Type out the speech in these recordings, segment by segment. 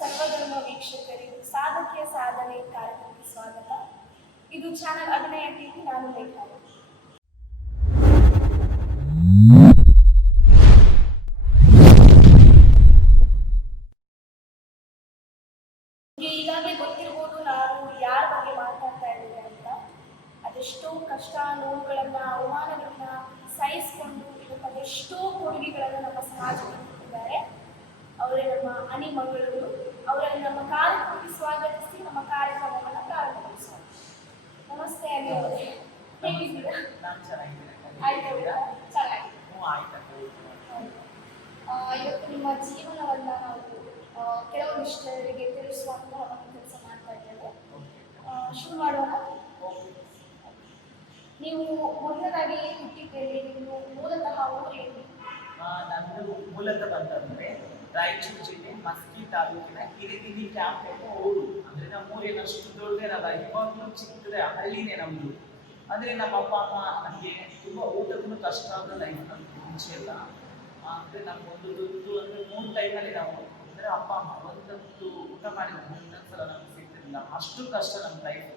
ಸರ್ವಧರ್ಮ ವೀಕ್ಷಕರಿಗೂ ಸಾಧಕಿಯ ಸಾಧನೆ ಕಾರ್ಯಕ್ರಮಕ್ಕೆ ಸ್ವಾಗತ. ಇದು ಚಾನಲ್ ಅಭಿನಯ ಟಿವಿ. ನಾನು ಲೇಖನ. ನಿಮಗೆ ಈಗಾಗಲೇ ಗೊತ್ತಿರ್ಬೋದು ನಾನು ಯಾರ ಬಗ್ಗೆ ಮಾತಾಡ್ತಾ ಇದ್ದೇನೆ ಅಂತ. ಅದೆಷ್ಟೋ ಕಷ್ಟ, ನೋವುಗಳನ್ನು, ಅವಮಾನಗಳನ್ನ ಸಹಿಸಿಕೊಂಡು ಇವತ್ತು ಅದೆಷ್ಟೋ ಕೊಡುಗೆಗಳನ್ನು ನಮ್ಮ ಸಮಾಜಕ್ಕೆ ಕೊಟ್ಟಿದ್ದಾರೆ. ಅವರೇ ನಮ್ಮ ಅನಿಮಗಳು. ಅವರನ್ನು ನಮ್ಮ ಕಾರ್ಯಕ್ರಮಕ್ಕೆ ಸ್ವಾಗತಿಸಿ ನಮ್ಮ ಕಾರ್ಯಕ್ರಮವನ್ನು ಪ್ರಾರಂಭಿಸೋಣ. ನಮಸ್ತೆ ಅನಿ ಅವರೇ, ಹೇಗಿದ್ದೀರಾ? ಆಯ್ತು, ಚೆನ್ನಾಗಿದೆ. ಇವತ್ತು ನಿಮ್ಮ ಜೀವನವನ್ನು ನಾವು ಕೆಲವೊಂದಿಷ್ಟರಿಗೆ ತಿಳಿಸುವಂತ ಒಂದು ಕೆಲಸ ಮಾಡ್ತಾ ಇದ್ದೇವೆ. ಶುರು ಮಾಡೋಣ. ನೀವು ಮೊದಲದಾಗಿ ಹುಟ್ಟಿದ್ದೇವೆ, ನೀವು ಮೂಲತಃ ಊರು ಹೇಳಿ? ನಂದು ಮೂಲತಃ ಬಂತಂದ್ರೆ ರಾಯಚೂರು ಜಿಲ್ಲೆ ಮಸ್ಕಿ ತಾಲೂಕಿನ ಹಿರಿದಿನಿ ಕ್ಯಾಂಪ್ ಎಂಬ ಊರು. ಅಂದ್ರೆ ನಮ್ಮ ಊರೇನಷ್ಟು ದೊಡ್ಡದೇನಲ್ಲ, ಇವಾಗಲೂ ಚಿಕ್ಕದ ಹಳ್ಳಿನೇ ನಮ್ದು. ಅಂದ್ರೆ ನಮ್ಮ ಅಪ್ಪ ಅಮ್ಮ ನಮಗೆ ತುಂಬಾ ಊಟಕ್ಕೂ ಕಷ್ಟ ಆದ ಲೈಫ್ ನಮ್ಗೆ ಮುಂಚೆ ಎಲ್ಲ. ಅಂದ್ರೆ ನಮ್ಗೊಂದು ದುಡ್ಡು ಅಂದ್ರೆ 3 ಟೈಮಲ್ಲಿ ನಾವು ಅಂದ್ರೆ ಅಪ್ಪ ಅಮ್ಮ ಒಂದೊಂದು ಊಟ ಮಾಡಿದ್ರೆ ಇನ್ನೊಂದ್ಸಲ ನಮ್ಗೆ ಸಿಗ್ತಿರ್ಲಿಲ್ಲ, ಅಷ್ಟು ಕಷ್ಟ ನಮ್ಮ ಲೈಫ್.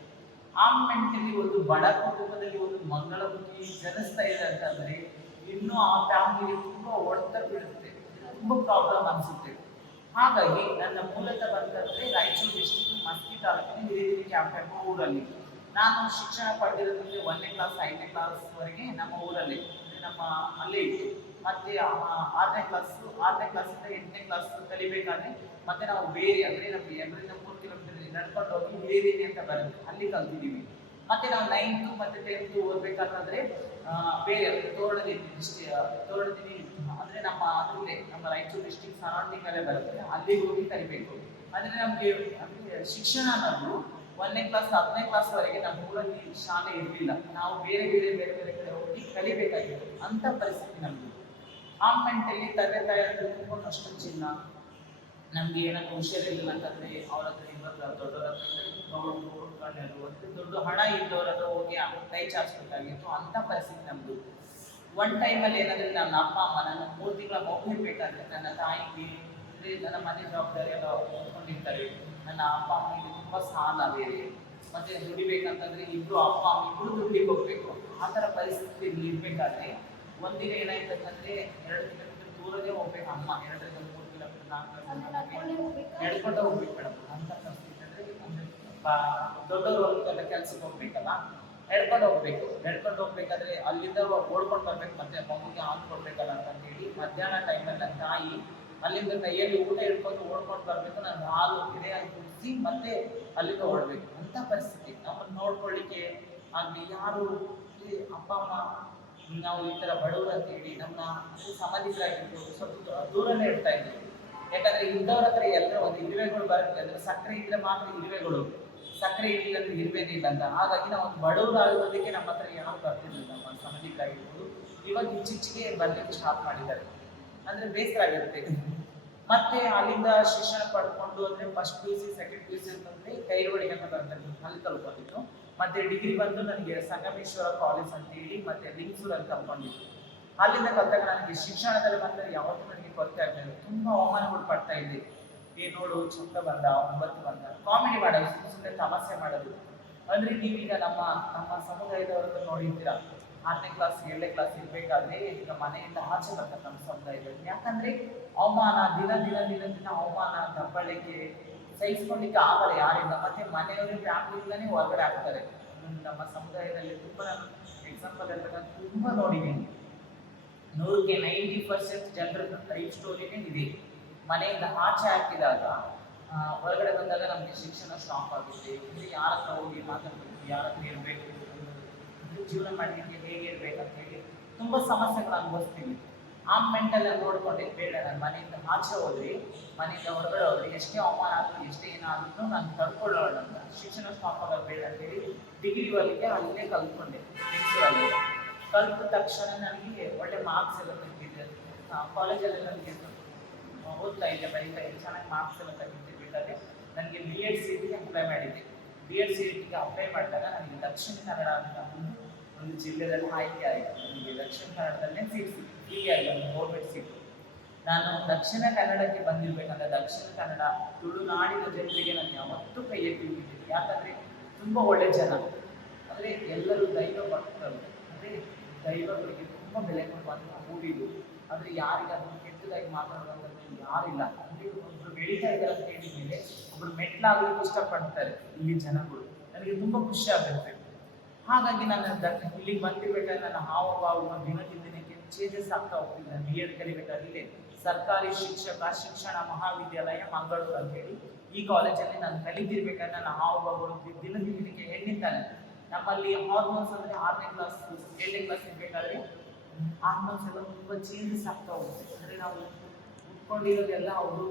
ಆ ಮೆಂಟಲಿ ಒಂದು ಬಡ ಕುಟುಂಬದಲ್ಲಿ ಒಂದು ಮಂಗಳಮುಖಿ ಜನಿಸ್ತಾ ಇದೆ ಅಂತಂದ್ರೆ ಇನ್ನೂ ಆ ಫ್ಯಾಮಿಲಿಗೆ ತುಂಬಾ ಹೊಡೆತ ಬೀಳುತ್ತೆ, ತುಂಬಾ ಪ್ರಾಬ್ಲಮ್ ಅನ್ಸುತ್ತೆ. ಹಾಗಾಗಿ ನನ್ನ ಮೂಲತಃ ಬಂತಂದ್ರೆ ರಾಯಚೂರು ಡಿಸ್ಟ್ರಿಕ್ಟ್ ಮಸ್ಕಿ ತಾಲೂಕಿನ ಹಿರಿದಿರಿ ಕ್ಯಾಂಪ್ ಎಂಬ ಊರಲ್ಲಿ ನಾನು ಶಿಕ್ಷಣ ಪಡೆದಿರೋದಂದ್ರೆ 1ನೇ ಕ್ಲಾಸ್ 5ನೇ ಕ್ಲಾಸ್ವರೆಗೆ ನಮ್ಮ ಊರಲ್ಲಿ ನಮ್ಮ ಅಲ್ಲೇ ಇತ್ತು. ಮತ್ತೆ 6ನೇ ಕ್ಲಾಸಿಂದ 8ನೇ ಕ್ಲಾಸ್ ಕಲಿಬೇಕಾದ್ರೆ ಮತ್ತೆ ನಾವು ಬೇರೆ ಅಂದ್ರೆ ನಮ್ಗೆ 2-3 ಕಿಲೋಮೀಟರ್ ನಡ್ಕೊಂಡು ಹೋಗಿ ಹಿರಿದಿರಿ ಅಂತ ಬರುತ್ತೆ, ಅಲ್ಲಿ ಕಲ್ತಿದ್ದೀವಿ. ಮತ್ತೆ ನಾವು 9th ಮತ್ತೆ 10th ಓದ್ಬೇಕಾದ್ರೆ ಬೇರೆ ತೋರಣದಿನಿ ಅಂದ್ರೆ ನಮ್ಮ ಅದ್ರಲ್ಲೇ ನಮ್ಮ ರಾಯಚೂರು ಡಿಸ್ಟ್ರಿಕ್ಟ್ ಸರೌಂಡಿಂಗ್ ಅಲ್ಲೇ ಬರುತ್ತೆ, ಅಲ್ಲಿಗೆ ಹೋಗಿ ಕಲಿಬೇಕು. ಅಂದ್ರೆ ನಮ್ಗೆ ಶಿಕ್ಷಣ ಅನ್ನೋದು 1ನೇ ಕ್ಲಾಸ್ 10ನೇ ಕ್ಲಾಸ್ವರೆಗೆ ನಮ್ಮ ಊರಲ್ಲಿ ಶಾಲೆ ಇರಲಿಲ್ಲ. ನಾವು ಬೇರೆ ಕಡೆ ಹೋಗಿ ಕಲಿಬೇಕಾಗಿತ್ತು, ಅಂತ ಪರಿಸ್ಥಿತಿ ನಮ್ದು. ಆ ಮೆಂಟಲ್ಲಿ ತಂದೆ ತಾಯಿಯಂದ್ರೆ ತುಂಬ ಕಷ್ಟ ಚಿನ್ನ. ನಮ್ಗೆ ಏನಾದ್ರು ಹುಷಾರಿಲ್ಲ ಅಂತಂದ್ರೆ ಅವ್ರ ಹತ್ರ ಇವಾಗ ದೊಡ್ಡವರ ಹತ್ರ ದೊಡ್ಡ ಹಣ ಇದ್ದವ್ರ ಹತ್ರ ಹೋಗಿ ಕೈ ಚಾಚ್ಬೇಕಾಗಿತ್ತು, ಅಂತ ಪರಿಸ್ಥಿತಿ ನಮ್ದು. ಒನ್ ಟೈಮಲ್ಲಿ ಏನಂದ್ರೆ ನನ್ನ ಅಪ್ಪ ಅಮ್ಮ ನನ್ನ 3 ತಿಂಗಳ ಮಗು ಬೇಕಾದ್ರೆ ನನ್ನ ತಾಯಿಗೆ ಅಂದ್ರೆ ನನ್ನ ಮನೆ ಜವಾಬ್ದಾರಿ ಎಲ್ಲ ಹೊತ್ಕೊಂಡಿರ್ತಾರೆ. ನನ್ನ ಅಪ್ಪ ಅಮ್ಮಗೆ ತುಂಬಾ ಸಾಲ ಬೇರೆ, ಮತ್ತೆ ದುಡಿಬೇಕಂತಂದ್ರೆ ಇಬ್ರು ಅಪ್ಪ ಅಮ್ಮ ಇಬ್ರು ದುಡ್ಡಿಗೆ ಹೋಗ್ಬೇಕು. ಆ ಥರ ಪರಿಸ್ಥಿತಿ ಇರ್ಬೇಕಾದ್ರೆ ಒಂದಿನ ಏನಾಯ್ತಂದ್ರೆ 2 ಕಿಲೋಮೀಟರ್ ದೂರದೇ ಹೋಗ್ಬೇಕು ಅಮ್ಮ, 2-3 ಕಿಲೋಮೀಟರ್ 4 ಕಿಲೋಮೀಟರ್ ನಡ್ಕೊಂಡು ಹೋಗ್ಬೇಕು ಮೇಡಮ್. ಅಂತ ಪರಿಸ್ಥಿತಿ ಅಂದ್ರೆ ದೊಡ್ಡವರು ಹೊರಗೆಲ್ಲ ಕೆಲ್ಸಕ್ಕೆ ಹೋಗ್ಬೇಕಲ್ಲ, ನಡ್ಕೊಂಡು ಹೋಗ್ಬೇಕಾದ್ರೆ ಅಲ್ಲಿಂದ ಓಡ್ಕೊಂಡು ಬರ್ಬೇಕು, ಮತ್ತೆ ಮಗುಗೆ ಹಾಲು ಕೊಡ್ಬೇಕಲ್ಲ ಅಂತ ಹೇಳಿ ಮಧ್ಯಾಹ್ನ ಟೈಮಲ್ಲಿ ನನ್ನ ತಾಯಿ ಅಲ್ಲಿಂದ ಕೈಯಲ್ಲಿ ಊಟ ಹಿಡ್ಕೊಂಡು ಓಡ್ಕೊಂಡು ಬರ್ಬೇಕು. ನಾನು ಹಾಲು ಗಿಡೆಯಾಗಿ ಕುಡಿಸಿ ಮತ್ತೆ ಅಲ್ಲಿಂದ ಓಡ್ಬೇಕು, ಅಂತ ಪರಿಸ್ಥಿತಿ. ನಮ್ಮನ್ನು ನೋಡ್ಕೊಳ್ಳಿಕ್ಕೆ ಆಗ್ಲಿ ಯಾರು ಅಪ್ಪ ಅಮ್ಮ ನಾವು ಈ ತರ ಬಡವರು ಅಂತ ಹೇಳಿ ನಮ್ಮ ಸಂಬಂಧಿಕರಾಗಿರ್ಬೋದು ಸ್ವಲ್ಪ ದೂರನೇ ಇಡ್ತಾ ಇದ್ವಿ. ಯಾಕಂದ್ರೆ ಇದ್ದವ್ರ ಹತ್ರ ಎಲ್ಲರೂ ಒಂದು ಇರುವೆಗಳು ಬರುತ್ತೆ, ಅಂದ್ರೆ ಸಕ್ಕರೆ ಇದ್ರೆ ಮಾತ್ರ ಇರುವೆಗಳು, ಸಕ್ಕರೆ ಇರಲಿಲ್ಲ ಅಂದ್ರೆ ಇರುವೆನೇ ಇಲ್ಲ ಅಂತ. ಹಾಗಾಗಿ ನಾವು ಒಂದು ಬಡವರು ಆಗೋದಕ್ಕೆ ನಮ್ಮ ಹತ್ರ ಯಾರು ಬರ್ತಿರ್ಲಿಲ್ಲ, ನಮ್ಮ ಸಂಬಂಧಿಕರಾಗಿರ್ಬೋದು. ಇವಾಗ ಇತ್ತೀಚೆಗೆ ಬರ್ಲಿಕ್ಕೆ ಸ್ಟಾರ್ಟ್ ಮಾಡಿದ್ದಾರೆ, ಅಂದ್ರೆ ಬೇಸರ ಆಗಿರುತ್ತೆ. ಮತ್ತೆ ಅಲ್ಲಿಂದ ಶಿಕ್ಷಣ ಪಡ್ಕೊಂಡು ಅಂದ್ರೆ ಫಸ್ಟ್ PUC ಸೆಕೆಂಡ್ PUC ಅಂತಂದ್ರೆ ಕೈರೋಡಿ ಅಂತ ಬರ್ತದೆ, ಅಲ್ಲಿ ಕಲ್ಕೊಂಡಿದ್ದು. ಮತ್ತೆ ಡಿಗ್ರಿ ಬಂದು ನನಗೆ ಸಂಗಮೇಶ್ವರ ಕಾಲೇಜ್ ಅಂತ ಹೇಳಿ ಮತ್ತೆ ಲಿಂಗಸೂರ್ ಅಂತ ಕಲ್ಕೊಂಡಿದ್ದು. ಅಲ್ಲಿಂದ ಕಲ್ತಾಗ ನನಗೆ ಶಿಕ್ಷಣದಲ್ಲಿ ಬಂದರೆ ಯಾವತ್ತೂ ನನಗೆ ಕೊರತೆ ಆಗಲಿಲ್ಲ, ತುಂಬಾ ಅವಮಾನಗಳು ಪಡ್ತಾ ಇದ್ದೆ. ನೋಡು ಚಂದ ಬಂದ 9 ಬಂದ ಕಾಮಿಡಿ ಮಾಡೋದು, ಸುಮ್ಮನೆ ತಮಾಷೆ ಮಾಡೋದು. ಅಂದ್ರೆ ನೀವೀಗ ನಮ್ಮ ಸಮುದಾಯದವರನ್ನು ನೋಡಿರ್ತೀರಾ, 6ನೇ ಕ್ಲಾಸ್ 7ನೇ ಕ್ಲಾಸ್ ಇರ್ಬೇಕಾದ್ರೆ ಈಗ ಮನೆಯಿಂದ ಆಚೆ ಬರ್ತಾರೆ ನಮ್ಮ ಸಮುದಾಯದಲ್ಲಿ. ಯಾಕಂದ್ರೆ ಅವಮಾನ ದಿನ ಅವಮಾನ ದಬ್ಬಳಿಕೆ ಸಹಿಸ್ಕೊಳ್ಳಿಕ್ಕೆ ಆಗಲ್ಲ ಯಾರಿಂದ. ಮತ್ತೆ ಮನೆಯವರು ಫ್ಯಾಮಿಲಿಯಿಂದನೇ ಹೊರಗಡೆ ಆಗ್ತಾರೆ. ನಮ್ಮ ಸಮುದಾಯದಲ್ಲಿ ತುಂಬಾ ಎಕ್ಸಾಂಪಲ್ ಹೇಳ್ಬೇಕು, ತುಂಬಾ ನೋಡಿದ್ದೀನಿ. 100ಕ್ಕೆ 90% ಜನರ ಲೈಫ್ ಸ್ಟೋರಿನೇ ಇದೆ. ಮನೆಯಿಂದ ಆಚೆ ಹಾಕಿದಾಗ ಹೊರಗಡೆ ಬಂದಾಗ ನಮಗೆ ಶಿಕ್ಷಣ ಸ್ಟಾಪ್ ಆಗುತ್ತೆ. ಇಲ್ಲಿ ಯಾರ ಹತ್ರ ಹೋಗಿ ಮಾತಾಡ್ಬೇಕು, ಯಾರ ಹತ್ರ ಇರಬೇಕು, ಜೀವನ ಮಾಡಲಿಕ್ಕೆ ಹೇಗೆ ಇರ್ಬೇಕಂತ ಹೇಳಿ ತುಂಬಾ ಸಮಸ್ಯೆಗಳು ಅನುಭವಿಸ್ತೀವಿ. ಆ ಮೆಂಟಲ್ ನೋಡ್ಕೊಂಡೆ ಬೇಡ, ನಾನು ಮನೆಯಿಂದ ಆಚೆ ಹೋದ್ರಿ, ಮನೆಯಿಂದ ಹೊರಗಡೆ ಹೋದ್ರಿ, ಎಷ್ಟೇ ಅವಮಾನ ಆದ್ರೂ ಎಷ್ಟೇ ಏನಾದ್ರೂ ನಾನು ತಡ್ಕೊಳ್ಳೋಣ ಅಂತ ಶಿಕ್ಷಣ ಸ್ಟಾಪ್ ಆಗೋದು ಬೇಡ ಅಂತ ಹೇಳಿ ಡಿಗ್ರಿವರೆಗೆ ಅಲ್ಲೇ ಕಲ್ತ್ಕೊಂಡೆ. ಡಿಗ್ರಿವರೆಗೆ ಕಲ್ತ ತಕ್ಷಣ ನನಗೆ ಒಳ್ಳೆ ಮಾರ್ಕ್ಸ್ ಎಲ್ಲ ತೆಗೆದಿದ್ದೆ. ಕಾಲೇಜಲ್ಲಿ ನನಗೆ ಓದ್ತಾ ಇದ್ದೆ, ಬರೀತಾ ಇದ್ದೆ, ಚೆನ್ನಾಗಿ ಮಾರ್ಕ್ಸ್ ಎಲ್ಲ ತೆಗೆದಿರ್ಬೇಕಾದ್ರೆ ನನಗೆ B.Ed ಸೀಟಿಗೆ ಅಪ್ಲೈ ಮಾಡಿದ್ದೆ. B.Ed ಸೀಟಿಗೆ ಅಪ್ಲೈ ಮಾಡಿದಾಗ ನನಗೆ ದಕ್ಷಿಣ ಕನ್ನಡ ಅಂತ ಒಂದು ಜಿಲ್ಲೆಯಲ್ಲಿ ಆಯ್ಕೆ ಆಯಿತು. ನನಗೆ ದಕ್ಷಿಣ ಕನ್ನಡದಲ್ಲೇ ಸೀಟ್ ಸಿಕ್ತು, ಫ್ರೀ ಆಗಿ ಒಂದು ಗೌರ್ಮೆಂಟ್ ಸೀಟು. ನಾನು ದಕ್ಷಿಣ ಕನ್ನಡಕ್ಕೆ ಬಂದಿರ್ಬೇಕಂದ್ರೆ ದಕ್ಷಿಣ ಕನ್ನಡ ತುಳುನಾಡಿನ ಜನರಿಗೆ ನಾನು ಯಾವತ್ತೂ ಕೈ ಎತ್ತಿ ಹಿಡಿದಿದ್ದೀನಿ. ಯಾಕಂದ್ರೆ ತುಂಬಾ ಒಳ್ಳೆ ಜನ, ಅಂದ್ರೆ ಎಲ್ಲರೂ ದೈವ ಭಕ್ತರು, ಅಂದ್ರೆ ದೈವಗಳಿಗೆ ತುಂಬಾ ಬೆಲೆ ಕೊಡುವಂತಹ ಊರಿದು. ಅಂದ್ರೆ ಯಾರಿಗಾದ್ರೂ ಕೆಟ್ಟದಾಗಿ ಮಾತಾಡುವಂಥದ್ದು ಯಾರಿಲ್ಲ. ಅಂದ್ರೆ ಒಬ್ರು ಬೆಳೀತಾ ಇದ್ದಾರೆ ಅಂತ ಹೇಳಿದ ಮೇಲೆ ಒಬ್ರು ಮೆಟ್ಲಾಗಲಿಕ್ಕೆ ಇಷ್ಟಪಡ್ತಾರೆ ಇಲ್ಲಿ ಜನಗಳು. ನನಗೆ ತುಂಬಾ ಖುಷಿ ಆಗುತ್ತೆ. ಹಾಗಾಗಿ ನಾನು ಇಲ್ಲಿಗೆ ಬಂದಿರ್ಬೇಕಾದ್ರೆ ನನ್ನ ಹಾವಭಾವ ದಿನದಿಂದ ದಿನಕ್ಕೆ ಚೇಂಜಸ್ ಆಗ್ತಾ ಹೋಗ್ತಿದ್ದೆ. BEd ಕಲಿಬೇಕಾದ್ರೆ ಸರ್ಕಾರಿ ಶಿಕ್ಷಣ ಮಹಾವಿದ್ಯಾಲಯ ಮಂಗಳೂರು ಅಂತ ಹೇಳಿ ಈ ಕಾಲೇಜಲ್ಲಿ ನಾನು ಕಲಿತಿರ್ಬೇಕಾದ್ರೆ ನನ್ನ ಹಾವಭಾವಗಳು ದಿನದಿಂದ ದಿನಕ್ಕೆ ಹೆಣ್ಣಿದ್ದಾನೆ. ನಮ್ಮಲ್ಲಿ ಹಾರ್ಮೋನ್ಸ್ ಅಂದ್ರೆ 6ನೇ ಕ್ಲಾಸ್ 7ನೇ ಕ್ಲಾಸ್ ಇರ್ಬೇಕಾದ್ರೆ ಹಾರ್ಮೋನ್ಸ್ ಎಲ್ಲ ತುಂಬಾ ಚೇಂಜಸ್ ಆಗ್ತಾ ಹೋಗುತ್ತೆ. ಅಂದ್ರೆ ನಾವು ಉಟ್ಕೊಂಡಿರೋದೆಲ್ಲ ಅವರು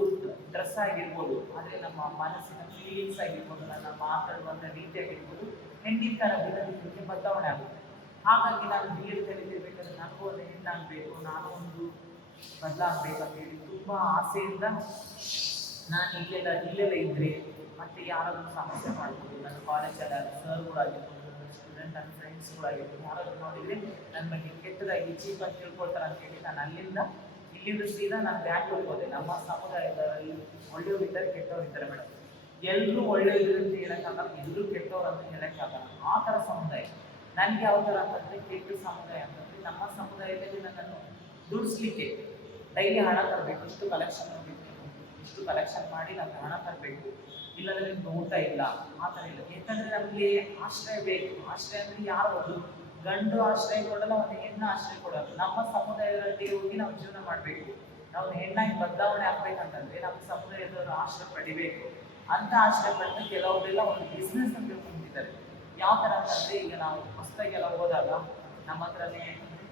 ಡ್ರೆಸ್ ಆಗಿರ್ಬೋದು, ಆದ್ರೆ ನಮ್ಮ ಮನಸ್ಸಿನ ಫೀಲಿಂಗ್ಸ್ ಆಗಿರ್ಬೋದು, ನನ್ನ ಮಾತಾಡುವಂಥ ರೀತಿ ಆಗಿರ್ಬೋದು ಹೆಣ್ಣಿನ ತರ ದಿನಕ್ಕೆ ಬದಲಾವಣೆ ಆಗುತ್ತೆ. ಹಾಗಾಗಿ ನಾನು BEd ಕಲಿತಿರ್ಬೇಕಾದ್ರೆ ನನಗೂ ಒಂದು ಹೆಣ್ಣಾಗಬೇಕು, ನಾನು ಒಂದು ಬದಲಾಗಬೇಕಂತ ಹೇಳಿ ತುಂಬಾ ಆಸೆಯಿಂದ ನಾನು ಇಲ್ಲೆಲ್ಲ ಇದ್ರೆ ಮತ್ತೆ ಯಾರಾದ್ರೂ ಸಮಸ್ಯೆ ಮಾಡ್ಬೋದು, ನನ್ನ ಕಾಲೇಜಲ್ಲಿ ಸರ್ಗಳಾಗಿರ್ಬೋದು, ಸ್ಟೂಡೆಂಟ್ ನನ್ನ ಫ್ರೆಂಡ್ಸ್ಗಳಾಗಿರ್ಬೋದು, ಯಾರಾದ್ರೂ ನೋಡಿದ್ರೆ ನನ್ನ ಬಗ್ಗೆ ಕೆಟ್ಟದಾಗಿ ಚೀಪ್ ಅಂತ ತಿಳ್ಕೊಳ್ತಾರೆ ಅಂತ ಹೇಳಿ ನಾನು ಇಲ್ಲಿಂದ ಸೀದಾ ನಾನು ಬ್ಯಾಂಗ್ಳೂರ್ಗೆ ಹೋದೆ. ನಮ್ಮ ಸಮುದಾಯದಲ್ಲಿ ಒಳ್ಳೆಯವರು ಇದ್ದಾರೆ, ಕೆಟ್ಟವರು ಇದ್ದಾರೆ ಮೇಡಮ್. ಎಲ್ಲರೂ ಒಳ್ಳೆಯವರು ಅಂತ ಹೇಳಕ್ಕಾಗಲ್ಲ, ಎಲ್ಲರೂ ಕೆಟ್ಟವರು ಅಂತ ಹೇಳಕ್ಕಾಗಲ್ಲ. ಆ ಥರ ಸಮುದಾಯ ನನಗೆ ಯಾವ ಥರ ಅಂತಂದ್ರೆ ಕೆಟ್ಟ ಸಮುದಾಯ ಅಂತಂದ್ರೆ ನಮ್ಮ ಸಮುದಾಯದಲ್ಲಿ ನನ್ನನ್ನು ದುಡಿಸ್ಲಿಕ್ಕೆ ಡೈಲಿ ಹಣ ತರಬೇಕು, ಇಷ್ಟು ಕಲೆಕ್ಷನ್ ಮಾಡಿ ನಮ್ಗೆ ಹಣ ತರಬೇಕು, ಇಲ್ಲಾಂದ್ರೆ ನಿಮ್ಗೆ ಊಟ ಇಲ್ಲ, ಆ ಥರ ಇಲ್ಲ. ಯಾಕಂದ್ರೆ ನಮಗೆ ಆಶ್ರಯ ಬೇಕು. ಆಶ್ರಯ ಅಂದ್ರೆ ಯಾರು ಒಂದು ಗಂಡು ಆಶ್ರಯ ಕೊಡಲ್ಲ, ಒಂದು ಹೆಣ್ಣು ಆಶ್ರಯ ಕೊಡಲ್ಲ. ನಮ್ಮ ಸಮುದಾಯದಲ್ಲಿ ಹೋಗಿ ನಾವು ಜೀವನ ಮಾಡಬೇಕು. ನಾವು ಹೆಣ್ಣಾಗಿ ಬದಲಾವಣೆ ಆಗ್ಬೇಕಂತಂದ್ರೆ ನಮ್ಮ ಸಮುದಾಯದವರು ಆಶ್ರಯ ಪಡಿಬೇಕು. ಅಂತ ಆಶ್ರಯ ಪಡೆದು ಕೆಲವರೆಲ್ಲ ಒಂದು ಬಿಸ್ನೆಸ್ ಅಂತ ಹೊಂದಿದ್ದಾರೆ. ಯಾವ ಥರ ಅಂತಂದ್ರೆ ಈಗ ನಾವು ಹೊಸದಾಗೆಲ್ಲ ಹೋದಾಗ ನಮ್ಮ ಹತ್ರನೇ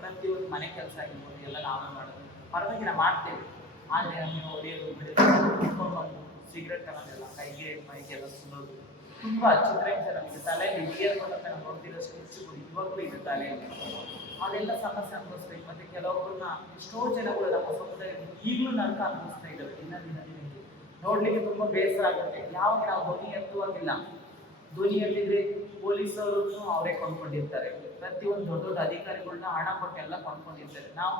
ಪ್ರತಿಯೊಂದು ಮನೆ ಕೆಲಸ ಆಗಿರ್ಬೋದು ಎಲ್ಲ ನಾವು ಮಾಡೋದು ಪರವಾಗಿನ ಮಾಡ್ತೇವೆ. ಆದರೆ ನಮಗೆ ಹೊಡೆಯೋದು ಬಿಡೋದು ಸಿಗರೆಟ್ ಅನ್ನೋದೆಲ್ಲ ಕೈಗೆ ಮೈಗೆಲ್ಲ ಸುಡೋದು ತುಂಬ ಚಿತ್ರಹಿಂಸೆ. ನಮಗೆ ತಲೆಯಲ್ಲಿ ಇಯರ್ ಕೊಟ್ಟಂತ ನಾವು ನೋಡ್ತಿರೋಷ್ಟು ಹೆಚ್ಚು ಇವಾಗಲೂ ಇದೆ ತಲೆಯಲ್ಲಿ. ಅದೆಲ್ಲ ಸಮಸ್ಯೆ ಅನುಭವಿಸ್ಬೇಕು. ಮತ್ತೆ ಕೆಲವೊಬ್ಬರನ್ನ ಎಷ್ಟೋ ಜನಗಳು ನಮ್ಮ ಸಮುದಾಯದಲ್ಲಿ ಈಗಲೂ ನರಕ ಅನುಭವಿಸ್ತಾ ಇದ್ದಾರೆ. ದಿನಕ್ಕೆ ನೋಡ್ಲಿಕ್ಕೆ ತುಂಬಾ ಬೇಸರ ಆಗುತ್ತೆ. ಯಾವಾಗ ನಾವು ಧ್ವನಿ ಎತ್ತುವಾಗಿಲ್ಲ, ಧ್ವನಿ ಎತ್ತಿದ್ರೆ ಪೊಲೀಸವರು ಅವರೇ ಕೊಂಡ್ಕೊಂಡಿರ್ತಾರೆ. ಪ್ರತಿಯೊಂದು ದೊಡ್ಡ ದೊಡ್ಡ ಅಧಿಕಾರಿಗಳನ್ನ ಹಣ ಕೊಟ್ಟೆಲ್ಲ ಕೊಂಡ್ಕೊಂಡಿರ್ತಾರೆ. ನಾವು